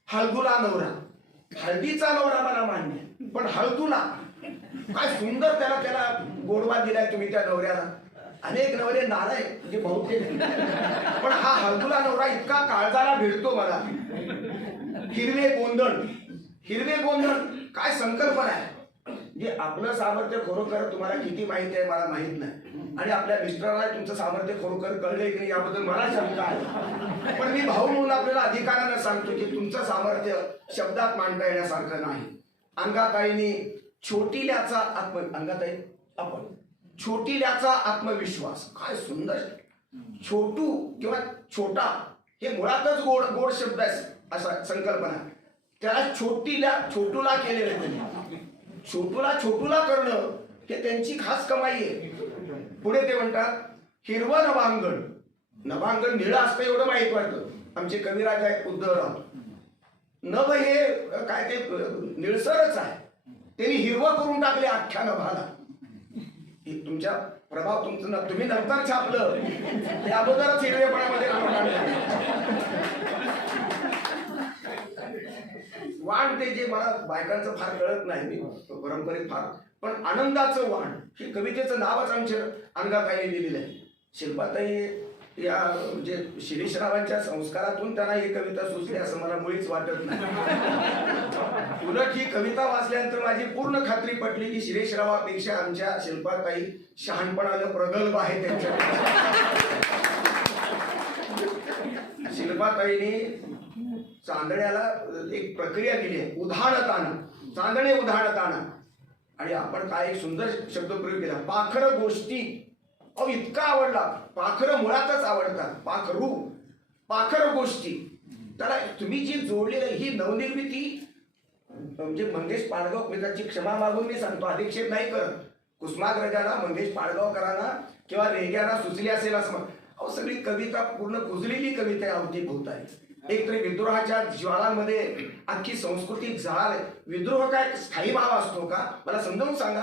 हळदुला नवरा. हळदीचा नवरा मला मान्य, पण हळदुला काय सुंदर त्याला गोडवा दिलाय तुम्ही त्या नवऱ्याला. अनेक नवरे नाराय म्हणजे बहुतेक, पण हा हळदुला नवरा इतका काळजाला भिडतो मला. हिरवे गोंधळ. हिरवे गोंधळ काय संकल्पना आहे. जे आपलं सामर्थ्य खरोखर तुम्हाला किती माहिती आहे मला माहित नाही, आणि आपल्या मिस्टरांना तुमचं सामर्थ्य खरोखर कळलंय की नाही याबद्दल मला शंका आहे. पण मी भाऊ म्हणून आपल्याला अधिकारानं सांगतो की तुमचं सामर्थ्य शब्दात मांडता येण्यासारखं नाही. अंगाताईने छोटील्याचा अंगाताई आपण छोटील्याचा आत्मविश्वास. काय सुंदर. छोटू किंवा छोटा हे मुळातच गोड गोड शब्द आहे, असा संकल्पना. त्याला छोटूला केलेलं त्यांनी. छोटूला करणं हे त्यांची खास कमाई आहे. पुढे ते म्हणतात हिरवं नभांगण. नभांगण निळं असतं एवढं माहित वाटतं. आमचे कविराज आहेत उद्धवराव. नभ हे काय ते निळसरच आहे, त्यांनी हिरवं करून टाकले अख्ख्या नभाला. तुमच्या प्रभाव तुम्ही नंतर छापलं, ते अगोदरच हिरवेपणामध्ये करून वाण. ते जे मला बायकांचं फार कळत नाही, मी परंपरेत फार, पण आनंदाचं वाण हे कवितेचं नावच आमच्या अंगाताईने दिलेलं आहे. शिल्पाताई या म्हणजे शिरीषरावांच्या संस्कारातून त्यांना ही कविता सुचली असं मला मुळीच वाटत नाही. उलट ही कविता वाचल्यानंतर माझी पूर्ण खात्री पटली की शिरीषरावापेक्षा आमच्या शिल्पाताई शहाणपणानं प्रगल्भ आहे. त्यांच्या शिल्पाताईने चांदण्याला एक प्रक्रिया दिली आहे, उधाणताना. चांदणे उधाणताना. आणि आपण काय एक सुंदर शब्दप्रयोग केला, पाखर गोष्टी. अहो इतका आवडला. पाखर मुळातच आवडतात. पाखर गोष्टी. त्याला तुम्ही जी जोडलेली ही नवनिर्मिती म्हणजे मंगेश पाडगाव, मी त्याची क्षमा मागून मी सांगतो, अधिक्षेप नाही करत. कुसुमाग्रजाला मंगेश पाडगावकरांना किंवा रेग्याला सुचली असेल असं. अहो सगळी कविता पूर्ण कुजलेली कविता अवतीभोवताली. एक तरी विद्रोहाच्या ज्वालांमध्ये अख्खी संस्कृती जाळ. विद्रोह काय स्थायी भाव असतो का मला समजावून सांगा.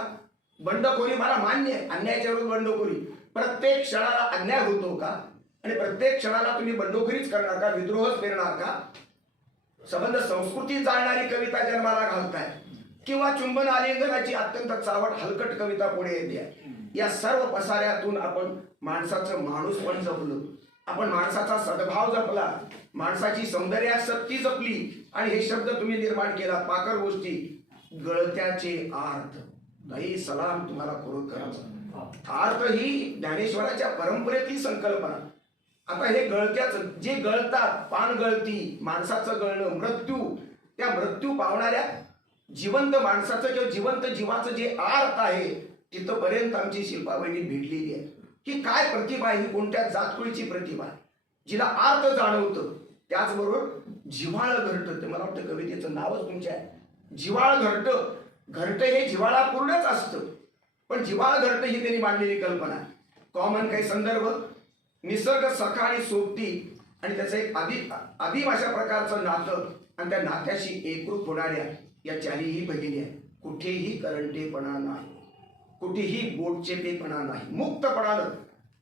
बंडखोरी मला मान्य आहे, अन्यायाच्या विरुद्ध बंडखोरी. प्रत्येक क्षणाला अन्याय होतो का, आणि प्रत्येक क्षणाला तुम्ही बंडखोरीच करणार का, विद्रोहच पेरणार का. संबंध संस्कृती जाणणारी कविता जन्माला घालताय, किंवा चुंबन आलिंगनाची अत्यंत चावट हलकट कविता पुढे येते. या सर्व पसाऱ्यातून आपण माणसाचं माणूस पण जपलं, आपण माणसाचा सद्भाव जपला, माणसाची सौंदर्यासक्ती जपली, आणि हे शब्द तुम्ही निर्माण केला. पाखर गोष्टी. गळत्याचे आर्त. काही सलाम तुम्हाला करून करायचा. आर्त ही ज्ञानेश्वराच्या परंपरेतली संकल्पना. आता हे गळत्याच जे गळतात, पान गळती, माणसाचं गळणं, मृत्यू, त्या मृत्यू पावणाऱ्या जिवंत माणसाचं किंवा जिवंत जीवाचं जे आर्त आहे तिथपर्यंत आमची शिल्पाबाईंनी भेटलेली आहे. ही काय प्रतिभा आहे, ही कोणत्या जातकुळीची प्रतिभा आहे, जिला आर्त जाणवतं. त्याचबरोबर जिव्हाळ घरट. ते मला वाटतं कवितेचं नावच तुमच्या आहे, जिव्हाळ घरट. घरट हे जिव्हाळा पूर्णच असतं, पण जिव्हाळ घरट ही त्यांनी मांडलेली कल्पना. कॉमन काही संदर्भ, निसर्ग सखा आणि सोबती, आणि त्याचं एक आदिम अशा प्रकारचं नातं, आणि त्या नात्याशी एकरूप होणाऱ्या या चारीही भगिनी आहेत. कुठेही करंटेपणा नाही, कुठेही बोटचेपेपणा नाही, मुक्तपणानं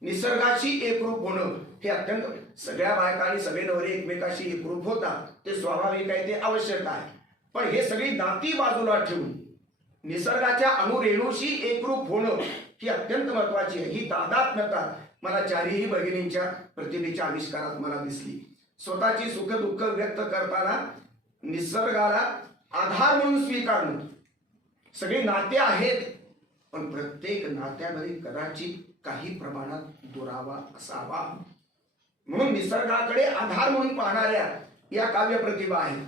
निसर्गाशी एकरूप होणं हे अत्यंत. सगळ्या बायका आणि सगळे नवरे एकमेकाशी एकरूप होतात, ते स्वाभाविक आहे, ते आवश्यक आहे. पण हे सगळी नाती बाजूला ठेवून निसर्गाच्या अणुरेणूशी एकरूप होणं ही अत्यंत महत्वाची आहे. ही तादात्म्यता मला चारही भगिनींच्या प्रतिभेच्या आविष्कारात मला दिसली. स्वतःची सुखदुःख व्यक्त करताना निसर्गाला आधार म्हणून स्वीकारणं. सगळी नाते आहेत, पण प्रत्येक नात्यामध्ये कदाचित काही प्रमाणात दुरावा असावा, म्हणून निसर्गाकडे आधार म्हणून पाहणाऱ्या या काव्य प्रतिभा आहेत.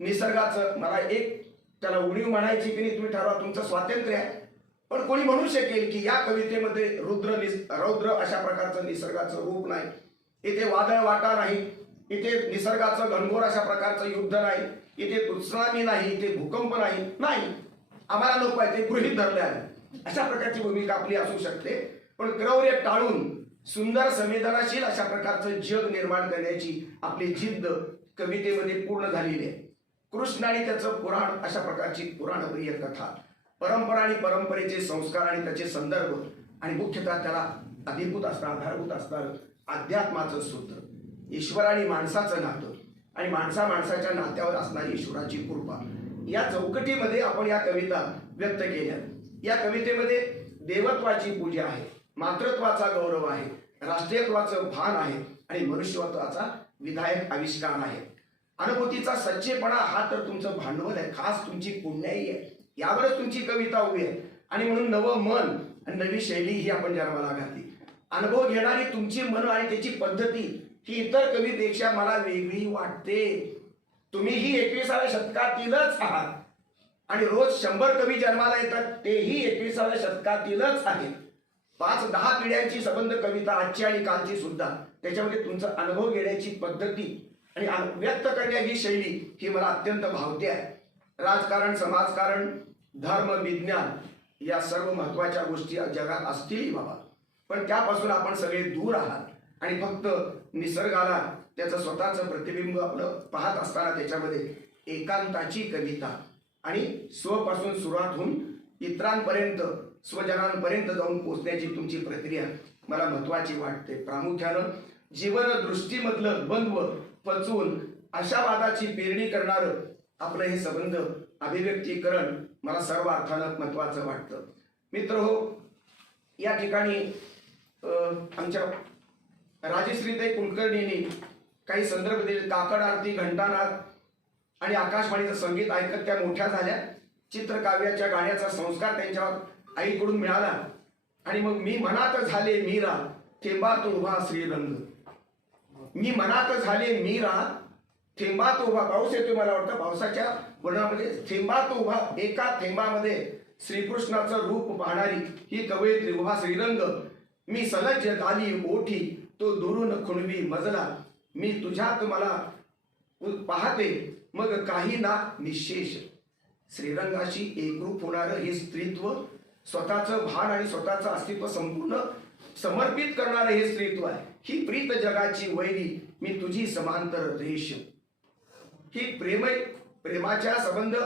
निसर्गाचं मला एक त्याला उणीव म्हणायची की नाही तुम्ही ठरवा, तुमचं स्वातंत्र्य आहे. पण कोणी म्हणू शकेल की या कवितेमध्ये रौद्र अशा प्रकारचं निसर्गाचं रूप नाही, इथे वादळ वाटा नाही, इथे निसर्गाचं घनघोर अशा प्रकारचं युद्ध नाही, इथे त्सुनामी नाही, इथे भूकंप नाही, आम्हाला नको आहे, ते गृहीत धरले आहे, अशा प्रकारची भूमिका आपली असू शकते. पण क्रौर्य टाळून सुंदर संवेदनाशील अशा प्रकारचं जग निर्माण करण्याची आपली जिद्द कवितेमध्ये पूर्ण झालेली आहे. कृष्ण आणि त्याचं पुराण अशा प्रकारची पुराणप्रिय कथा, परंपरा आणि परंपरेचे संस्कार आणि त्याचे संदर्भ आणि मुख्यतः त्याला आधारभूत असणारं अध्यात्माचं सूत्र, ईश्वर आणि माणसाचं नातं आणि माणसाच्या नात्यावर असणारी ईश्वराची कृपा, या चौकटीमध्ये आपण या कविता व्यक्त केल्या. या कवितेमध्ये देवत्वाची पूजा आहे, मातृत्वाचा गौरव आहे, राष्ट्रीयत्वाचं भान आहे आणि मनुष्यत्वाचा विधायक आविष्कार आहे. अनुभूतीचा सच्चेपणा हा तर तुमचं भांडवल आहे, खास तुमची पुण्याई आहे, यावरच तुमची कविता उभी आहे. आणि म्हणून नवं मन आणि नवी शैली ही आपण जन्माला घातली. अनुभव घेणारी तुमची मन आणि त्याची पद्धती ही इतर कवीपेक्षा मला वेगळी वाटते. तुम्हीही 21व्या शतकातीलच आहात आणि रोज 100 कवी जन्माला येतात, तेही 21व्या शतकातीलच आहेत. 5-10 पिढ्यांची संबंध कविता आजची आणि कालची सुद्धा, त्याच्यामध्ये तुमचा अनुभव घेण्याची पद्धती आणि व्यक्त करण्याची शैली ही मला अत्यंत भावते आहे. राजकारण, समाजकारण, धर्म, विज्ञान या सर्व महत्वाच्या गोष्टी जगात असतील बाबा, पण त्यापासून आपण सगळे दूर आहात आणि फक्त निसर्गाला त्याचं स्वतःचं प्रतिबिंब आपलं पाहत असताना त्याच्यामध्ये एकांताची कविता आणि स्वपासून सुरुवात होऊन इतरांपर्यंत, स्वजनांपर्यंत जाऊन पोहोचण्याची तुमची प्रक्रिया मला महत्वाची वाटते. प्रामुख्यानं जीवन दृष्टीमधलं द्वंद्व पचवून आशावादाची पेरणी करणारं आपलं हे संबंध अभिव्यक्तीकरण मला सर्व अर्थानं महत्वाचं वाटतं. मित्रहो, या ठिकाणी आमच्या राजश्रीताई कुलकर्णींनी काही संदर्भ दिले. काकड आरती, घंटानाद आणि आकाशवाणीचं संगीत ऐकत त्या मोठ्या झाल्या. चित्रकाव्याच्या गाण्याचा संस्कार त्यांच्यावर आईकडून मिळाला आणि मग मी मनात झाले मीरा, थेंबात उभा श्रीरंग. मी मनात झाले मीरा, थेंबात उभा. पाऊस येतोय मला वाटतं, पावसाच्या वर्णामध्ये थेंबात उभा, एका थेंबामध्ये श्रीकृष्णाचं रूप पाहणारी ही कवयित्री उभा श्रीरंग. मी सलज गाली ओठी, तो दुरून खुणवी मजला. मी तुझ्यात मला पाहते, मग काही ना निशेष. श्रीरंगाशी एकरूप होणारं हे स्त्रीत्व, स्वतःचं भान आणि स्वतःचं अस्तित्व संपूर्ण समर्पित करणारं हे स्त्रीत्व आहे. ही प्रीत जगाची वैरी, मी तुझी समांतर रेष. ही प्रेमाच्या संबंध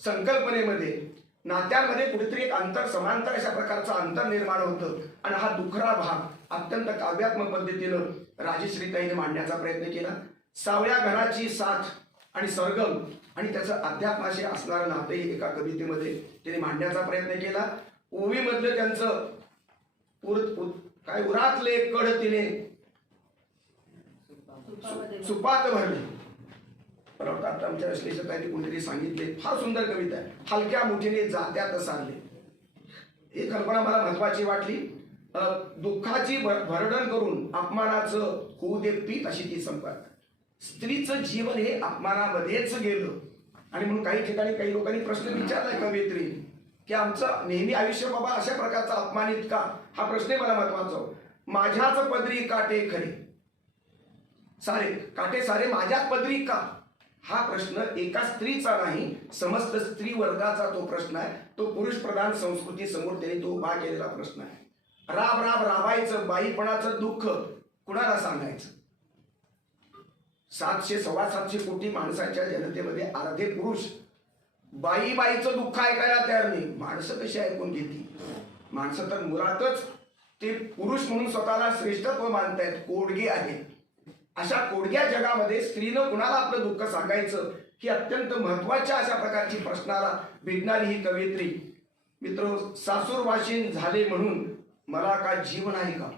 संकल्पनेमध्ये, नात्यांमध्ये कुठेतरी एक अंतर, समांतर अशा प्रकारचं अंतर निर्माण होतं आणि हा दुखरा भाग अत्यंत काव्यात्मक पद्धतीनं राजश्रीताईने मांडण्याचा प्रयत्न केला. सावळ्या घराची साथ आणि सरगम आणि त्याचं अध्यात्माशी असणारं नातंही एका कवितेमध्ये त्यांनी मांडण्याचा प्रयत्न केला. ओवीमधलं त्यांचं उरातले कड तिने सुपात भरले. मला वाटतं आता आमच्या विश्लेषकांनी कोणतरी सांगितले, फार सुंदर कविता आहे. हलक्या मुठीने जात्यात सारले, ही कल्पना मला महत्वाची वाटली. दुःखाची भरडण करून अपमानाचं होऊ दे पीत, अशी ती संपर्क. स्त्रीचं जीवन हे अपमानामध्येच गेलं आणि म्हणून काही ठिकाणी काही लोकांनी प्रश्न विचारलाय कवयित्री की आमचं नेहमी आयुष्य बाबा अशा प्रकारचा अपमानित का, हा प्रश्न मला महत्वाचा. माझ्याच पदरी काटे खरे सारे, काटे सारे माझ्याच पदरी का, हा प्रश्न एका स्त्रीचा नाही, समस्त स्त्री वर्गाचा तो प्रश्न आहे. तो पुरुष प्रधान संस्कृती समोर त्यांनी तो उभा केलेला प्रश्न आहे. राब राब राबायचं, बाईपणाचं दुःख कुणाला सांगायचं. 700-750 कोटी माणसाच्या जनतेमध्ये अर्धे पुरुष बाईचं दुःख ऐकायला तयार नाही. माणसं कशी ऐकून घेतली? माणसं तर मुळातच ते पुरुष म्हणून स्वतःला श्रेष्ठत्व मानतायत, कोडगे आहेत. अशा कोडग्या जगामध्ये स्त्रीनं कुणाला आपलं दुःख सांगायचं, ही अत्यंत महत्वाच्या अशा प्रकारची प्रश्नाला भेटणारी ही कवयित्री. मित्र, सासूरवाशीन झाले म्हणून मला का जीव नाही का?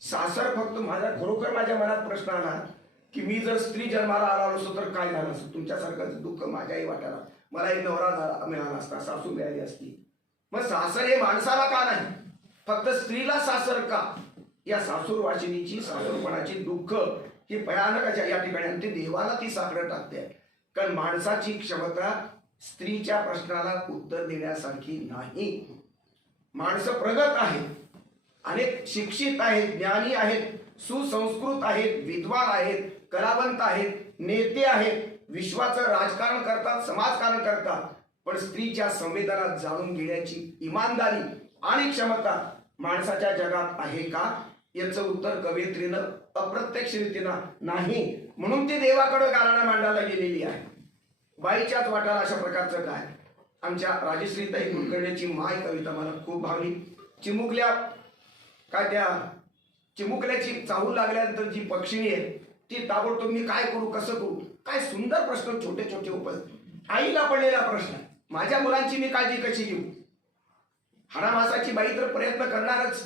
सासर फक्त खरोखर माझ्या मनात प्रश्न आला की मी जर स्त्री जन्माला आलो असतो तर काय झालं असतं. तुमच्यासारखं दुःख माझ्याही वाटायला. मला एक नवरा मिळाला असता, सासू मिळाली असती. मग सासर हे माणसाला का नाही, फक्त स्त्रीला सासर का? या सासूरवाशिनीची, सासूरपणाची दुःख ही भयानक या ठिकाणी, आणि ते देवाला ती साकडं टाकते. कारण माणसाची क्षमता स्त्रीच्या प्रश्नाला उत्तर देण्यासारखी नाही. माणसं प्रगत आहेत, अनेक शिक्षित आहेत, ज्ञानी आहेत, सुसंस्कृत आहेत, विद्वान आहेत, कलावंत आहेत, नेते आहेत, विश्वाचं राजकारण करतात, समाजकारण करतात. पण स्त्रीच्या संवेदना जाणून घेण्याची इमानदारी आणि क्षमता माणसाच्या जगात आहे का? याचं उत्तर कवयित्रीनं अप्रत्यक्ष रीतीनं नाही, म्हणून ती देवाकडे गाराणा मांडायला गेलेली आहे. बाईच्याच वाटाला अशा प्रकारचं काय. आमच्या राजश्रीताई कुलकर्णीची माय कविता मला खूप भावली. चिमुकल्या काय त्या चिमुकल्याची चाहूल लागल्यानंतर जी पक्षिणी आहे ती ताबडतोब मी काय करू, कसं करू, काय सुंदर प्रश्न छोटे छोटे उपस्थित. आईला पडलेला प्रश्न, माझ्या मुलांची मी काळजी कशी घेऊ. हाडामासाची बाई तर प्रयत्न करणारच,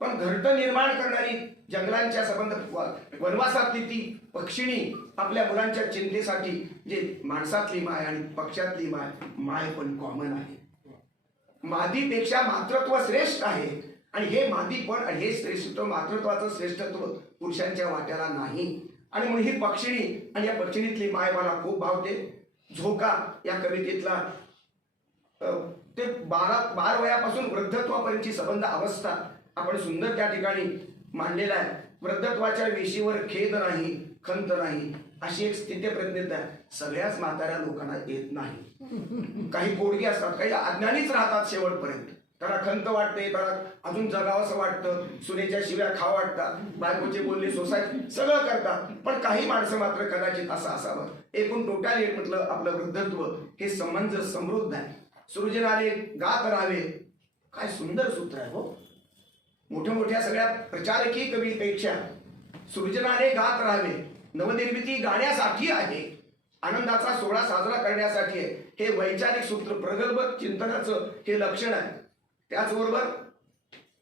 पण घरटं निर्माण करणारी जंगलांच्या संबंध वनवासातली ती पक्षिणी आपल्या मुलांच्या चिंतेसाठी जे माणसातली माय आणि पक्षातली माय पण कॉमन आहे. मादीपेक्षा मातृत्व श्रेष्ठ आहे आणि हे मादीपण आणि हे श्रेष्ठत्व मातृत्वाचं श्रेष्ठत्व पुरुषांच्या वाट्याला नाही. आणि म्हणून ही पक्षिणी आणि या पक्षिणीतली माय मला खूप भावते. झोका या कवितेतला ते 12 वयापासून वृद्धत्वापर्यंतची संबंध अवस्था आपण सुंदर त्या ठिकाणी मांडलेला आहे. वृद्धत्वाच्या वेशीवर खेद नाही, खंत नाही, अशी एक स्थिती प्रज्ञता आहे. सगळ्याच म्हाताऱ्या लोकांना येत नाही. काही पोडगी असतात, काही अज्ञानीच राहतात शेवटपर्यंत. त्याला खंत वाटते, त्याला अजून जगावंसं वाटतं, सुनेच्या शिव्या खाव वाटतात, बायकोचे बोलणे सोसायटी सगळं करतात. पण काही माणसं मात्र कदाचित असं असावं. एकूण टोटॅली म्हटलं आपलं वृद्धत्व हे समंजस समृद्ध आहे. सृजनाने गात राहावे, काय सुंदर सूत्र आहे हो. मोठ्या मोठ्या सगळ्या प्रचारकी कवीपेक्षा सृजनाने गात राहावे. नवनिर्मिती गाण्यासाठी आहे, आनंदाचा सोहळा साजरा करण्यासाठी आहे. हे वैचारिक सूत्र प्रगल्भ चिंतनाचं हे लक्षण आहे. त्याचबरोबर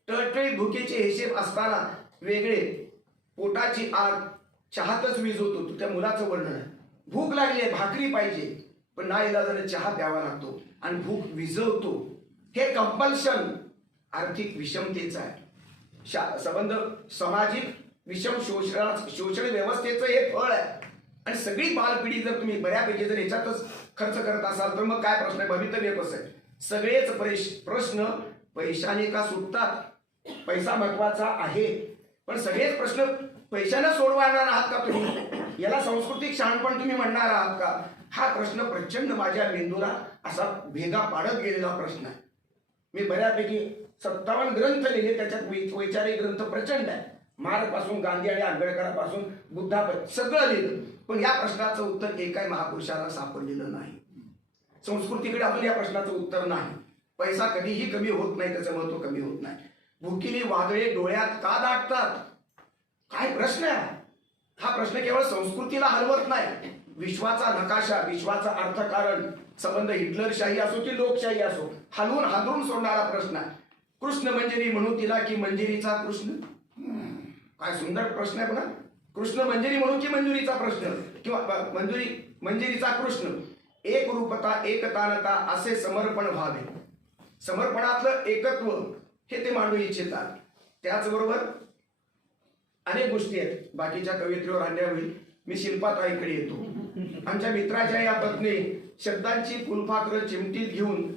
टळटळीत भुकेचे हिशेब असताना वेगळे पोटाची आग चहातच विझवतो. त्या मुलाचं वर्णन आहे. भूक लागली आहे, भाकरी पाहिजे, पण नाईलाजाने चहा प्यावा लागतो आणि भूक विझवतो. हे कंपल्शन आर्थिक विषमतेचं आहे. संबंध सामाजिक विषम शोषण व्यवस्थेचं हे फळ आहे. आणि सगळी बालपिढी जर तुम्ही बऱ्यापैकी जर याच्यातच खर्च करत असाल तर मग काय प्रश्न आहे, भवितव्य कसं आहे. सगळेच प्रश्न पैशाने का सुटतात. पैसा महत्वाचा आहे, पण सगळेच प्रश्न पैशाने सोडवणार आहात का तुम्ही. याला सांस्कृतिक शहाणपण तुम्ही म्हणणार आहात का. हा प्रश्न प्रचंड माझ्या मेंदूला असा भेगा पाडत गेलेला प्रश्न आहे. मी बऱ्यापैकी 57 ग्रंथ लिहिले, त्याच्यात वैचारिक ग्रंथ प्रचंड आहे. मार्ग पासून गांधी आणि आंबेडकरांपासून बुद्धापर्यंत सगळं लिहिलं, पण या प्रश्नाचं उत्तर एकाही महापुरुषाला सापडलेलं नाही. संस्कृतीकडे अजून या प्रश्नाचं उत्तर नाही. पैसा कधीही कमी होत नाही, त्याचं महत्व कमी होत नाही. भुकीली वादळे डोळ्यात का दाटतात, काय प्रश्न आहे हा. प्रश्न केवळ संस्कृतीला हलवत नाही, विश्वाचा नकाशा, विश्वाचा अर्थकारण, संबंध हिटलरशाही असो की लोकशाही असो, हलवून हादरून सोडणारा प्रश्न आहे. कृष्ण मंजिरी म्हणू तिला की मंजिरीचा कृष्ण. काय सुंदर प्रश्न आहे बघा. कृष्ण मंजिरी म्हणू की मंजुरीचा प्रश्न, किंवा मंजिरीचा कृष्ण. एक रूपता एकतानता असे समर्पण व्हावे. समर्पणातलं एकत्व हे ते मांडू इच्छितात. त्याचबरोबर अनेक गोष्टी आहेत. बाकीच्या कवित्रीवर आणल्या होईल. मी शिल्पाताईकडे येतो. आमच्या मित्राच्या या पत्नी शब्दांची फुलपाखरं चिमटीत घेऊन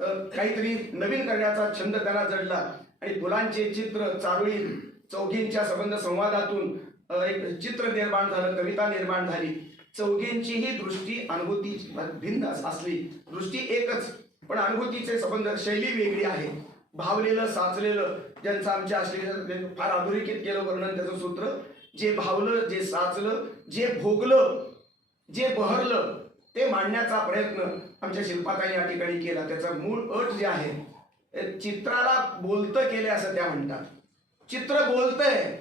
काहीतरी नवीन करण्याचा छंद त्यांना जडला आणि फुलांचे चित्र चारोळी चौघींच्या संबंध संवादातून एक चित्र निर्माण झालं, कविता निर्माण झाली. चौघींचीही दृष्टी अनुभूती भिन्न असली, दृष्टी एकच पण अनुभूतीचे संबंध शैली वेगळी आहे. भावलेलं साचलेलं ज्यांचं आमच्या असलेलं फार अधोरेखित केलं वर्णन त्याचं सूत्र. जे भावलं, जे साचलं, जे भोगलं, जे बहरलं ते मांडण्याचा प्रयत्न आमच्या शिल्पाताई या ठिकाणी केला. त्याचा मूळ अट जे आहे, चित्राला बोलतं केले असं त्या म्हणतात. चित्र बोलतंय.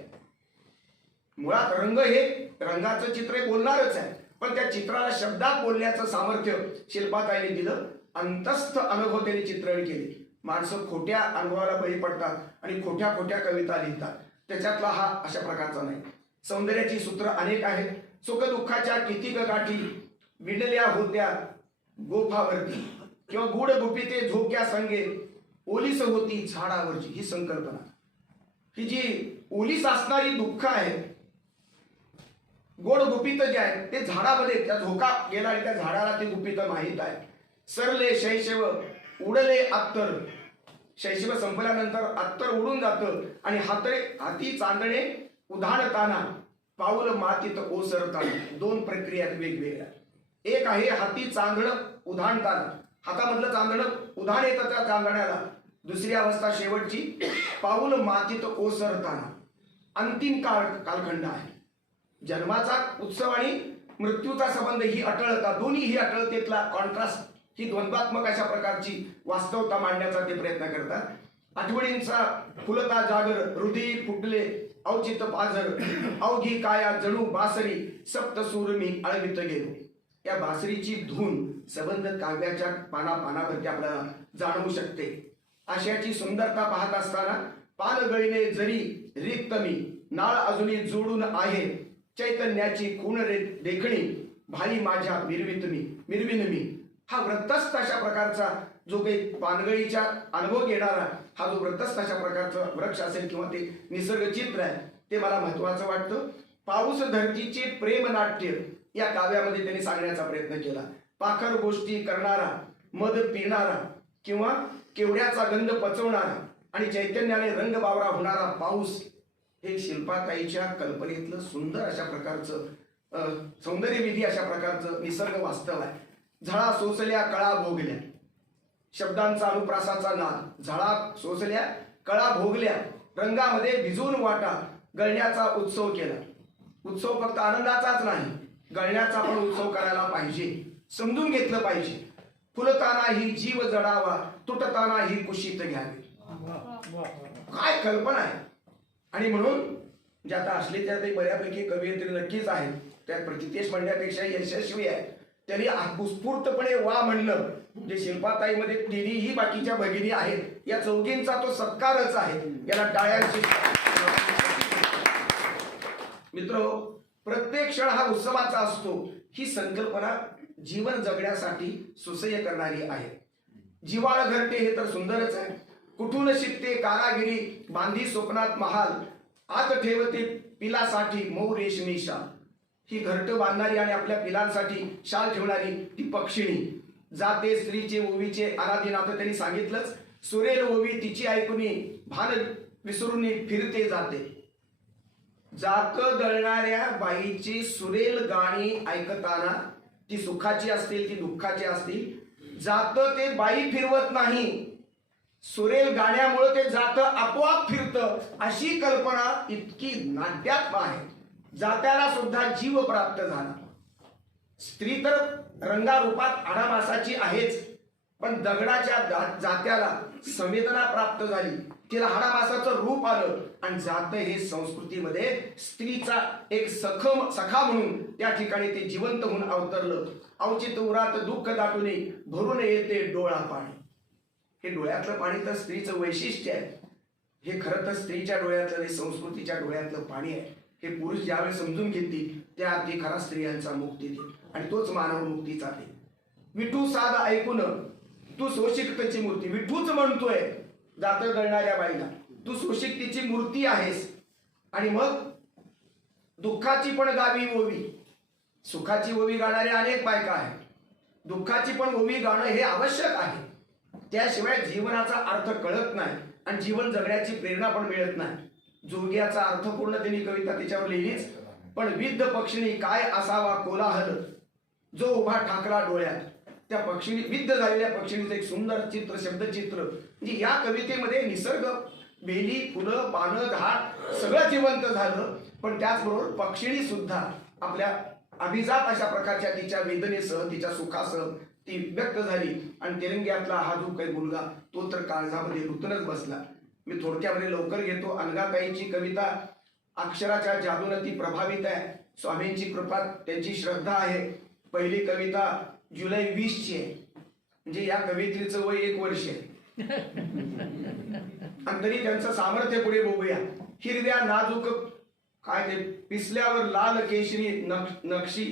मुळात रंग हे रंगाचं चित्र बोलणारच आहे, पण त्या चित्राला शब्दात बोलण्याचं सामर्थ्य शिल्पाताईने दिलं. अंतस्थ अनुभव त्यांनी चित्रण केले. माणसं खोट्या अनुभवाला बळी पडतात आणि खोट्या खोट्या कविता लिहितात. त्याच्यातला हा अशा प्रकारचा नाही. सौंदर्याची सूत्र अनेक आहेत. सुखदुःखाच्या कितीक गाठी विणल्या होत्या गोफावरती, किंवा गुड गुपिते झोक्या संगे ओलीस होती झाडावरची. ही संकल्पना, ही जी ओलीस असणारी दुःख आहे, गोड गुपित जे आहे ते झाडामध्ये, त्या झोका गेला आणि त्या झाडाला ती गुपित माहीत आहे. सरले शैशव उडले अत्तर. शैशव संपल्यानंतर अत्तर उडून जातं आणि हाती चांदणे उधाणताना पाऊल मातीत ओसरताना. दोन प्रक्रिया वेगवेगळ्या. एक आहे हाती चांदणं उधाणताना, हातामधलं चांदणं उधाण येतं त्या चांदण्याला. दुसरी अवस्था शेवटची पाऊल मातीत ओसरताना. अंतिम कालखंड आहे. जन्माचा उत्सव आणि मृत्यूचा संबंध ही अटळता, दोन्ही ही अटळतेतला कॉन्ट्रास्ट, ही द्वंद्वात्मक अशा प्रकारची वास्तवता मांडण्याचा ते प्रयत्न करतात. आठवणींचा फुलता जागर, हृदय फुटले औचित पाझर, अवघी काया जणू बासरी, सप्तसूर मी आळवित गेलो. या बासरीची धून संबंध काव्याच्या पानावरती आपल्याला जाणवू शकते. आशयाची सुंदरता पाहत असताना पान गळीने जरी रिक्त मी, नाळ अजूनही जोडून आहे, चैतन्याची खूण देखणी भाली माझ्या मिरविन मी. हा वृत्तस्थ अशा प्रकारचा जो काही पानगळीचा अनुभव घेणारा हा जो वृत्तस्थ अशा प्रकारचा वृक्ष असेल किंवा ते निसर्ग चित्र आहे ते मला महत्वाचं वाटतं. पाऊस धरतीचे प्रेम नाट्य या काव्यामध्ये त्यांनी सांगण्याचा प्रयत्न केला. पाखर गोष्टी करणारा, मध पिणारा किंवा केवड्याचा गंध पचवणारा आणि चैतन्याने रंग बावरा होणारा पाऊस हे शिल्पाताईच्या कल्पनेतलं सुंदर अशा प्रकारचं सौंदर्यविधी अशा प्रकारचं निसर्ग वास्तव आहे. झळा सोसल्या कळा भोगल्या, शब्दांचा अनुप्रासाचा नाद. झळा सोसल्या कळा भोगल्या, रंगामध्ये भिजून वाटा गळण्याचा उत्सव केला. उत्सव फक्त आनंदाचाच नाही, गळण्याचा पण उत्सव करायला पाहिजे, समजून घेतलं पाहिजे. फुलताना ही जीव जडावा, तुटताना ही कुशीत घ्यावी. काय कल्पना आहे. आणि म्हणून जे आता असले त्यात बऱ्यापैकी कवयित्री नक्कीच आहेत, त्यात प्रतितेश म्हणण्यापेक्षा यशस्वी आहे. त्यांनी उत्स्फूर्तपणे वा म्हणलं. जे शिल्पाताईमध्ये तिन्ही बाकीच्या भगिनी आहेत, या चौघींचा तो सत्कारच आहे. याला टाळ्यांची. मित्र, प्रत्येक क्षण हा उत्सवाचा असतो. ही संकल्पना जीवन जगण्यासाठी सुसह्य करणारी आहे. जिवाळ घरटे हे तर सुंदरच आहे. कुठून शिकते कारागिरी, बांधी स्वप्नात महाल, आत ठेवते पिलासाठी मऊ रेशमी शाल. ही घरट बांधणारी आणि आपल्या पिलांसाठी शाल ठेवणारी ती पक्षिणी. जाते स्त्रीचे ओवीचे अनादिनाथ त्यांनी सांगितलंच. सुरेल ओवी तिची ऐकुनी, भान विसरून फिरते जाते. जात दळणाऱ्या बाईची सुरेल गाणी ऐकताना, ती सुखाची असतील ती दुःखाची असतील, जात ते बाई फिरवत नाही, सुरेल गाण्यामुळे ते जातं आपोआप फिरतं. अशी कल्पना इतकी नाट्यात्मक आहे. जात्याला सुद्धा जीव प्राप्त झाला. स्त्री तर रंगारूपात आडामासाची आहेच, पण दगडाच्या जात्याला संवेदना प्राप्त झाली. तिला हाडामासाचं रूप आलं आणि जात हे संस्कृतीमध्ये स्त्रीचा एक सखा म्हणून त्या ठिकाणी ते जिवंत होऊन अवतरलं. अवचित उरात दुःख दाटून भरून येते डोळा पाणी. हे डोळ्यातलं पाणी तर स्त्रीचं वैशिष्ट्य आहे. हे खरं तर स्त्रीच्या डोळ्यातलं, संस्कृतीच्या डोळ्यातलं पाणी आहे. हे पुरुष ज्यावेळी समजून घेतील त्या अगदी खरा स्त्रियांचा मुक्ती देईल आणि तोच मानव मुक्तीचा देईल. विठू साध ऐकून तू सोशिकतेची मूर्ती. विठूच म्हणतोय जात दळणाऱ्या बाईला, तू सोशिकतेची मूर्ती आहेस. आणि मग दुःखाची पण गावी ओवी. सुखाची ओवी गाणाऱ्या अनेक बायका आहेत, दुःखाची पण ओवी गाणं हे आवश्यक आहे. त्याशिवाय जीवनाचा अर्थ कळत नाही आणि जीवन जगण्याची प्रेरणा पण मिळत नाही. जोग्याचा अर्थपूर्ण त्यांनी कविता त्याच्यावर लिहिलीच. पण विद्ध पक्षिणी काय असावा कोलाहल, जो उभा ठाकला डोळ्यात. त्या पक्षिणी, विद्ध झालेल्या पक्षिणीचं एक सुंदर चित्र, शब्दचित्र. म्हणजे या कवितेमध्ये निसर्ग, बेली, फुलं, पानं, झाड सगळं जिवंत झालं. पण त्याचबरोबर पक्षिणी सुद्धा आपल्या अभिजात अशा प्रकारच्या तिच्या वेदनेसह, तिच्या सुखासह ती व्यक्त झाली. आणि तेरंग्यातला हा जो काही मुलगा तो तर काळजामध्ये रुतनच बसला. मी थोडक्यामध्ये लवकर घेतो. अनघाताईची कविता अक्षराच्या जादूने ती प्रभावित आहे. स्वामींची कृपा, त्यांची श्रद्धा आहे. पहिली कविता जुलै 20ची आहे. म्हणजे या कवितेचं वय 1 वर्ष आहे. आणि तरी त्यांचं सामर्थ्य पुढे बघूया. हिरव्या नाजूक काय ते पिसल्यावर लाल केशरी नक्षी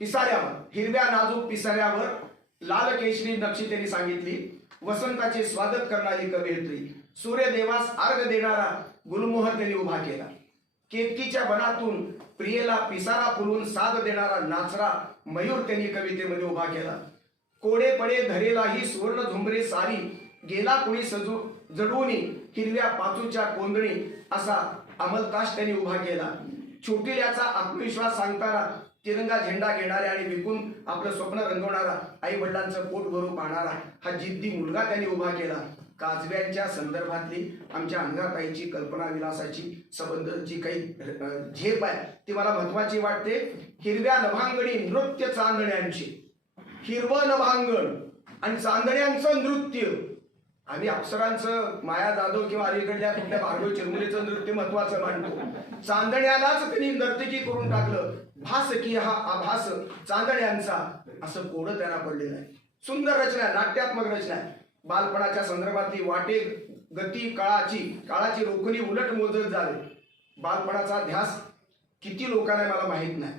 पिसाऱ्यावर, हिरव्या नाजूक पिसाऱ्यावर लाल केशरी नक्षी त्यांनी सांगितली. वसंताचे स्वागत करणारी कवयित्री, सूर्यदेवास अर्घ देणारा गुलमोहर त्यांनी उभा केला. केतकीच्या वनातून प्रियेला पिसारा फुलून साथ देणारा नाचरा मयूर त्यांनी कवितेमध्ये उभा केला. कोडे पडे धरेलाही सुवर्ण झुंबरे सारी, गेला कुणी सजू जडवूनी हिरव्या पाचूच्या कोंदणी, असा अंमलतास त्यांनी उभा केला. छोटिल्याचा आत्मविश्वास सांगताना तिरंगा झेंडा घेणारा आणि विकून आपलं स्वप्न रंगवणारा, आई वडिलांचं पोट भरून पाहणारा हा जिद्दी मुलगा त्यांनी उभा केला. काजव्यांच्या संदर्भातली आमच्या अंगाताईची कल्पना विलासाची संबंधची काही झेप आहे ती मला महत्वाची वाटते. हिरव्या नभांगणी नृत्य चांदण्यांची, हिरवं नभांगण आणि चांदण्यांचं नृत्य. आम्ही अप्सरांचं माया जाधव किंवा अलीकडल्या कुठल्या भार्गव चिरमुलेचं नृत्य महत्वाचं मानतो. चांदण्यालाच त्यांनी नर्तकी करून टाकलं. भास की हा आभास चांदण्यांचा, असं कोडं त्यांना पडलेलं आहे. सुंदर रचना, नाट्यात्मक रचना आहे. बालपणाच्या संदर्भातली वाटे गती काळाची रोखणी उलट मोजत जावे. बालपणाचा ध्यास किती लोकांना मला माहित नाही,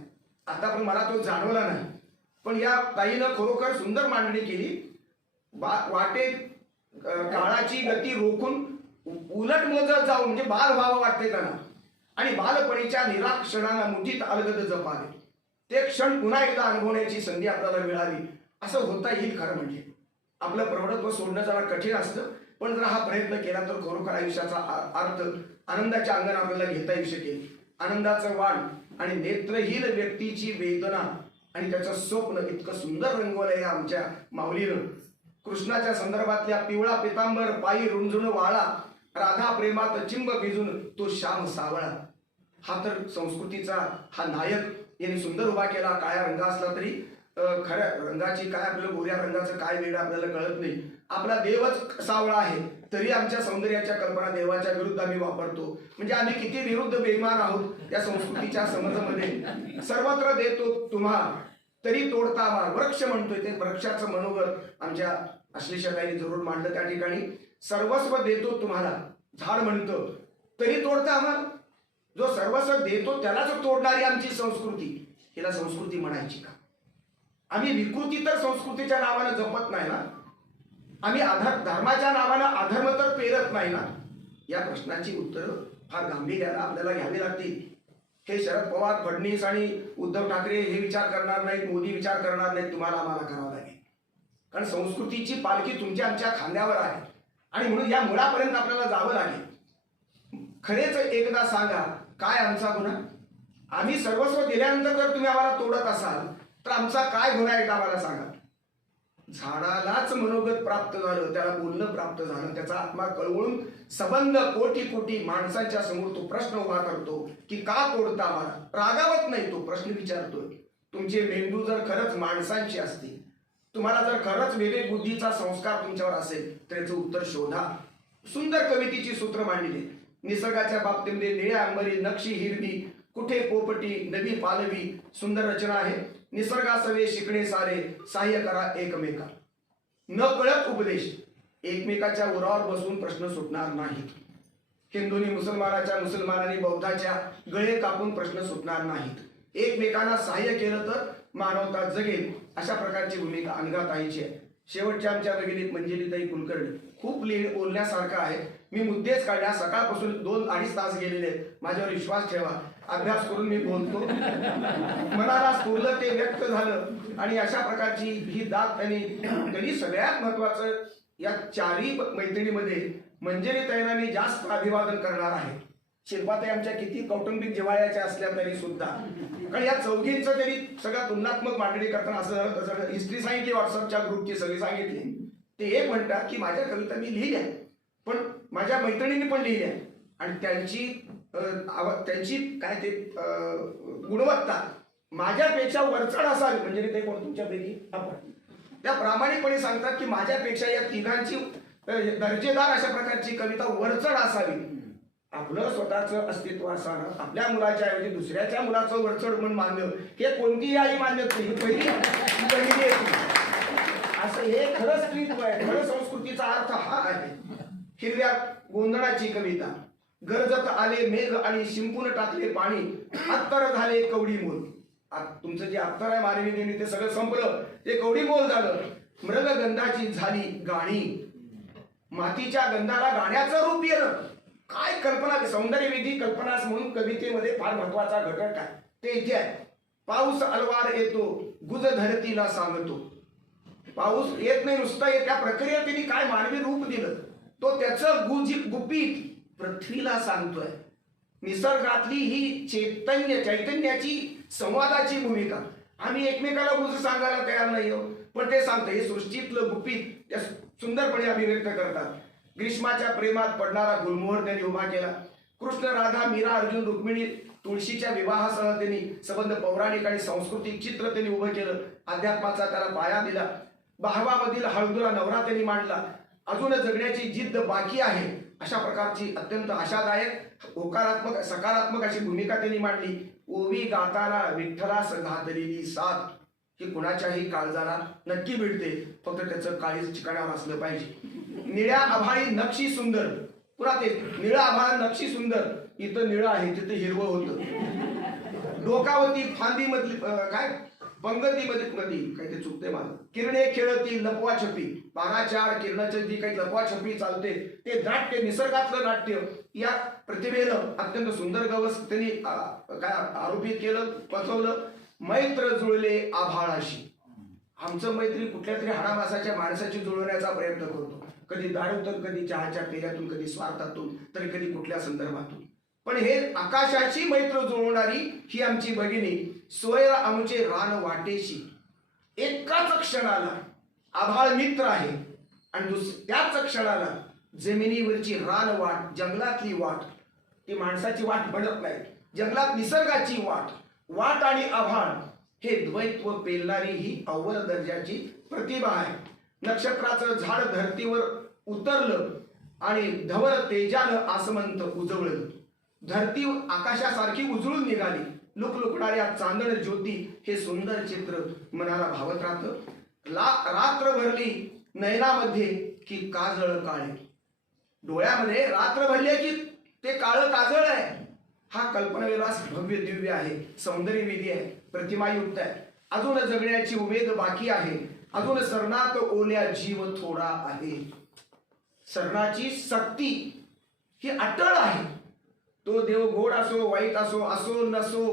आता पण मला तो जाणवला नाही. पण या ताईनं खरोखर सुंदर मांडणी केली. वाटे काळाची गती रोखून उलट मोजत जाऊ म्हणजे बाल व्हावं वाटते त्यांना. आणि बालपणीच्या निराक्षणांना मुठीत अलगद जपावे. ते क्षण पुन्हा एकदा अनुभवण्याची संधी आपल्याला मिळावी, असं होता येईल. खरं म्हणजे आपलं प्रौढत्व सोडणं जरा कठीण असतं, पण जर हा प्रयत्न केला तर खरोखर आयुष्याचा अर्थ आनंदाच्या अंगण आपल्याला घेता येऊ शकेल. आनंदाचं वाण आणि नेत्रहीन व्यक्तीची वेदना आणि त्याचं स्वप्न इतकं सुंदर रंगवलंय आमच्या माऊलीनं. कृष्णाच्या संदर्भातल्या पिवळा पितांबर पायी रुंजून वाळा, राधा प्रेमात चिंब भिजून तो श्याम सावळा. हा तर संस्कृतीचा हा नायक यांनी सुंदर उभा केला. काळ्या रंग असला तरी खऱ्या रंगाची काय, आपल्याला गोऱ्या रंगाचं काय वेगळं आपल्याला कळत नाही. आपला देवच सावळा आहे तरी आमच्या सौंदर्याच्या कल्पना देवाच्या विरुद्ध आम्ही वापरतो. म्हणजे आम्ही किती विरुद्ध बेईमान आहोत या संस्कृतीच्या समजमध्ये. सर्वत्र देतो तुम्हा तरी तोडता आम्हा, वृक्ष म्हणतोय ते वृक्षाचं मनोगत आमच्या अश्लेषकांनी जरूर मांडलं त्या ठिकाणी. सर्वस्व देतो तुम्हाला झाड म्हणतं तरी तोडता आम्हाला. जो सर्वस्व देतो त्यालाच तोडणारी आमची संस्कृती, हिला संस्कृती म्हणायची का? आम्ही विकृती तर संस्कृतीच्या नावानं जपत नाही ना, आम्ही धर्माच्या नावानं अधर्म तर पेरत नाही ना. या प्रश्नाची उत्तरं फार गांभीर्यानं आपल्याला घ्यावी लागतील. हे शरद पवार, फडणवीस आणि उद्धव ठाकरे हे विचार करणार नाहीत, मोदी विचार करणार नाहीत, तुम्हाला आम्हाला करावं लागेल. कारण संस्कृतीची पालखी तुमच्या आमच्या खांद्यावर आहे आणि म्हणून या मुळापर्यंत आपल्याला जावं लागेल. खरेच एकदा सांगा काय आमचा गुन्हा? आम्ही सर्वस्व दिल्यानंतर जर तुम्ही आम्हाला तोडत असाल तर आमचा काय गुन्हा एकदा आम्हाला सांगा. झाडालाच मनोगत प्राप्त झालं, त्याला बोलणं प्राप्त झालं, त्याचा आत्मा कळवळून संबंध कोटी कोटी माणसांच्या समोर तो प्रश्न उभा करतो की का तोडता आम्हाला. रागावत नाही, तो प्रश्न विचारतोय. तुमचे मेंदू जर खरंच माणसांची असतील, तुम्हाला जर खरंच विवेक बुद्धीचा संस्कार तुमच्यावर असेल तर याचं उत्तर शोधा. सुंदर कवितेची सूत्र मांडली. निसर्गाच्या बाबतीमध्ये निळ्या अंबरी नक्षी हिरवी, कुठे पोपटी नवी पालवी. सुंदर रचना आहे. निसर्गासवे शिकणे सारे, सहाय्य करा एकमेका. न कळत उपदेश, एकमेकाच्या उरावर बसून प्रश्न सुटणार नाहीत. हिंदूंनी मुसलमानाच्या, मुसलमानांनी बौद्धाच्या गळे कापून प्रश्न सुटणार नाहीत. एकमेकांना सहाय्य केलं तर मानवता जगेल, अशा प्रकारची भूमिका अंगाताईची आहे. शेवटच्या आमच्या भगिनीत मंजिरीताई कुलकर्णी. खूप बोलण्यासारखं आहे. मी मुद्देच काढल्या, सकाळपासून 2-2.5 तास गेलेले आहेत. माझ्यावर विश्वास ठेवा, अभ्यास करून मी बोलतो. मनाला स्फुरलं ते व्यक्त झालं आणि अशा प्रकारची ही दाद त्यांनी सगळ्यात महत्वाचं या चारही मैत्रिणीमध्ये मंजिरीताईंना मी जास्त अभिवादन करणार आहे. शिल्पाताई आमच्या किती कौटुंबिक जिव्हाळ्याच्या असल्या तरी सुद्धा, कारण या चौघींचं तरी सगळ्या तुलनात्मक मांडणी करताना असं झालं तसं हिस्ट्री सांगितली, व्हॉट्सअपच्या ग्रुपची सगळी सांगितली. ते एक म्हणतात की माझ्या कविता मी लिहिल्या पण माझ्या मैत्रिणींनी पण लिहिल्या आणि त्यांची काय ते गुणवत्ता माझ्यापेक्षा वरचढ असावी. म्हणजे ते कोण तुमच्यापैकी आपण त्या प्रामाणिकपणे सांगतात की माझ्यापेक्षा या तिघांची दर्जेदार अशा प्रकारची कविता वरचढ असावी. आपलं स्वतःचं अस्तित्व असणं, आपल्या मुलाच्या ऐवजी दुसऱ्याच्या मुलाचं वरचढ म्हणून मानणं हे कोणतीही आई मान्यत नाही. पहिली असं हे खरं स्त्रीत्व आहे. खरं संस्कृतीचा अर्थ हा आहे. हिरव्या गोंधळाची कविता. गरजत आले मेघ आणि शिंपून टाकले पाणी, अत्तर झाले कवडी मोल. तुमचं जे अत्तर आहे मानवी देणी ते सगळं संपलं, ते कवडी मोल झालं. मृगगंधाची झाली गाणी, मातीच्या गंधाला गाण्याचं रूप येणं. काय कल्पना, सौंदर्यविधी कल्पना म्हणून कवितेमध्ये फार महत्वाचा घटक आहे ते इथे आहे. पाऊस अलवार येतो, गुज धरतीला सांगतो. पाऊस येत नाही नुसता येत, त्या प्रक्रियेत त्यांनी काय मानवी रूप दिलं, तो त्याचं गुपित पृथ्वीला सांगतोय. निसर्गातली ही चैतन्याची संवादाची भूमिका. आम्ही एकमेकाला गुज सांगायला तयार नाही हो, पण ते सांगतं हे सृष्टीतलं गुपित त्या सुंदरपणे अभिव्यक्त करतात. ग्रीष्माच्या प्रेमात पडणारा गुलमोहर त्यांनी उभा केला. कृष्ण, राधा, मीरा, अर्जुन, रुक्मिणी, तुळशीच्या विवाहासह त्यांनी संबंध पौराणिक आणि सांस्कृतिक चित्र त्यांनी उभं केलं. अध्यात्माचा त्याला पाया दिला. भावामधील हळदुरा नवरा त्यांनी मांडला. अजून जगण्याची जिद्द बाकी आहे अशा प्रकारची अत्यंत आशादायक, होकारात्मक, सकारात्मक अशी भूमिका त्यांनी मांडली. ओवी गाताना विठ्ठलास घातलेली साथ ही कुणाच्याही काळजाला नक्की मिळते, फक्त त्याचं काळीज ठिकाणावर असलं पाहिजे. निळ्या आभाळी नक्षी सुंदर, पुन्हा ते निळा आभाळ नक्षी सुंदर, इथं निळं आहे तिथं हिरवं होतं. डोकावती फांदी मधली काय पंगती मध्ये काही ते चुकते माझं. किरणे खेळती लपवाछपी, 12-4 किरणाची जी काही लपवाछपी चालते ते नाट्य, निसर्गातलं नाट्य या प्रतिभेनं अत्यंत सुंदर गवस त्यांनी काय आरोपित केलं, पचवलं. मैत्र जुळले आभाळाशी. आमचं मैत्री कुठल्या तरी हाडामासाच्या माणसाची जुळवण्याचा प्रयत्न करतो. कधी दारूतून, कधी चहाच्या पेल्यातून, कधी स्वार्थातून, तरी कधी कुठल्या संदर्भातून. पण हे आकाशाची मैत्र जुळवणारी ही आमची भगिनी. सोयर आमचे रान वाटेशी. एकाच क्षणाला आभाळ मित्र आहे आणि त्याच क्षणाला जमिनीवरची रान वाट, जंगलातली वाट, ती माणसाची वाट बनत नाही, जंगलात निसर्गाची वाट आणि आभाळ हे द्वैत्व पेलणारी ही अव्वल दर्जाची प्रतिभा आहे. नक्षत्राचं झाड धरतीवर उतरलं आणि धवल तेजानं आसमंत उजवळलं. धरती आकाशासारखी उजळून निघाली. लुकलुकणाऱ्या चांदण ज्योती हे सुंदर चित्र मनाला भावत राहतं. रात्र भरली नयनामध्ये की काजळ काळे. डोळ्यामध्ये रात्र भरली की ते काळं काजळ आहे. हा कल्पनाविलास भव्य दिव्य आहे, सौंदर्य विधी आहे, प्रतिमायुक्त आहे. अजून जगण्याची उमेद बाकी आहे. अजून सरणात ओल्या जीव थोडा आहे. सरणाची सक्ती ही अटळ आहे. तो देव गोड असो, वाईट असो, असो नसो,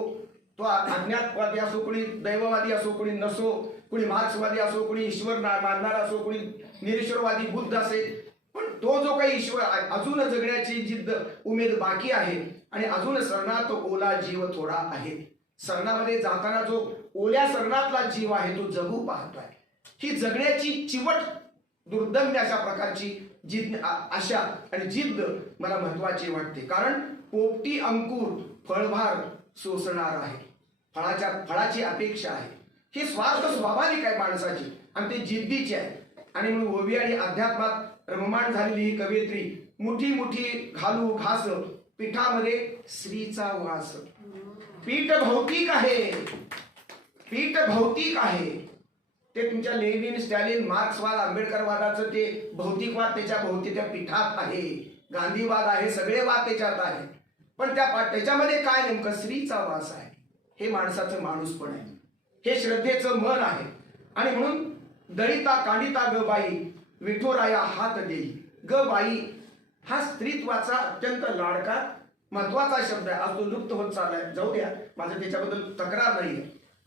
तो अज्ञातवादी असो, कोणी दैववादी असो, कोणी नसो, कोणी मार्क्सवादी असो, कोणी ईश्वर मानणारा असो, कोणी निरीश्वरवादी बुद्ध असेल, पण तो जो काही ईश्वर अजून जगण्याची जिद्द उमेद बाकी आहे आणि अजून सरणात ओला जीव थोडा आहे. सरणामध्ये जाताना जो ओल्या सरणातला जीव आहे तो जगू पाहतोय. ही जगण्याची चिवट, दुर्दम्य अशा प्रकारची आशा आणि जिद्द मला महत्वाची वाटते. कारण पोपटी अंकुर फळभार सोसणार आहे. फळाची अपेक्षा आहे. ही स्वार्थ स्वाभाविक आहे माणसाची आणि ती जिद्दीची आहे. आणि म्हणून ओवी आणि अध्यात्मात रममाण झालेली ही कवयित्री मुठी मुठी घालू घास पीठामध्ये श्रीचा वास. पीठ भौतिक आहे, पीठ भौतिक आहे. ते तुमच्या लेनिन, स्टॅलिन, मार्क्सवाद, आंबेडकरवादाचं ते भौतिकवाद त्याच्या भोवती त्या पीठात आहे. गांधीवाद आहे, सगळे वाद त्याच्यात आहे. पण त्याच्यामध्ये काय नेमकं श्रीचा वास आहे. हे माणसाचं माणूसपण आहे, हे श्रद्धेचं मन आहे. आणि म्हणून दळिता कांडिता ग बाई विठोराया हात देई. ग बाई हा स्त्रीत्वाचा अत्यंत लाडका महत्वाचा शब्द आहे. आज तो लुप्त होत चाललाय, जाऊ द्या, माझं त्याच्याबद्दल तक्रार नाही.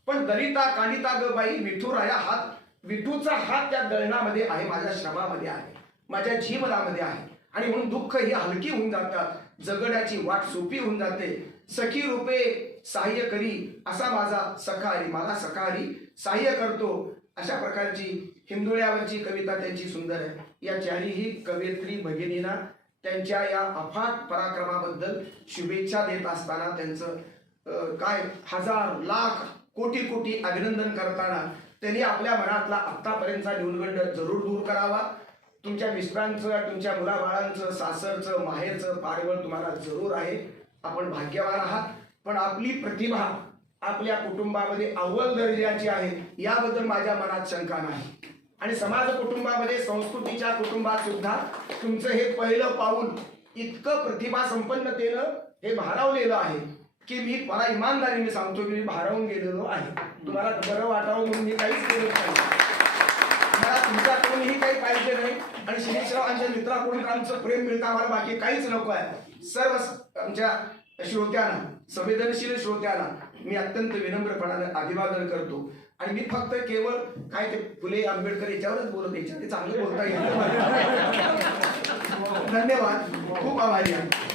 पण दलिता कांडिता ग बाई विठुराया हात. विठूचा हात त्या दळणामध्ये आहे, माझ्या श्रमामध्ये आहे, माझ्या जीवनामध्ये आहे. आणि म्हणून दुःख ही हलकी होऊन जातात, जगण्याची वाट सोपी होऊन जाते. सखी रूपे सहाय्य करी असा माझा सखारी, मला सखारी सहाय्य करतो. अशा प्रकारची हिंदुळ्यावरची कविता त्यांची सुंदर आहे. या चारीही कवयित्री भगिनींना त्यांच्या या अफाट पराक्रमाबद्दल शुभेच्छा देत असताना त्यांचं काय हजार लाख कोटी कोटी अभिनंदन करताना त्यांनी आपल्या मनातला आत्तापर्यंतचा न्यूनगंड जरूर दूर करावा. तुमच्या मिस्टरांचं, तुमच्या मुलाबाळांचं, सासरचं, माहेरचं पारवळ तुम्हाला जरूर आहे. आपण भाग्यवान आहात. पण आपली प्रतिभा आपल्या कुटुंबामध्ये अव्वल दर्जाची आहे याबद्दल माझ्या मनात शंका नाही. आणि समाज कुटुंबामध्ये, संस्कृतीच्या कुटुंबात सुद्धा तुमचं हे पहिलं पाऊल इतकं प्रतिभा संपन्नतेनं हे भारावलेलं आहे की मला इमानदारीने सांगतो की मी भारावून गेलेलो आहे. तुम्हाला बरं वाटावं म्हणून मी काहीच केलं नाही. मला तुमच्याकडूनही काही पाहिजे नाही आणि शिरीषरावांच्या मित्राकडून आमचं प्रेम मिळतं, आम्हाला बाकी काहीच नको आहे. सर्व आमच्या श्रोत्यांना, संवेदनशील श्रोत्यांना मी अत्यंत विनम्रपणाने अभिवादन करतो. आणि मी फक्त केवळ काय ते फुले आंबेडकर याच्यावरच बोलत, याच्यावर चांगलं बोलता येईल. धन्यवाद, खूप आभारी आहे.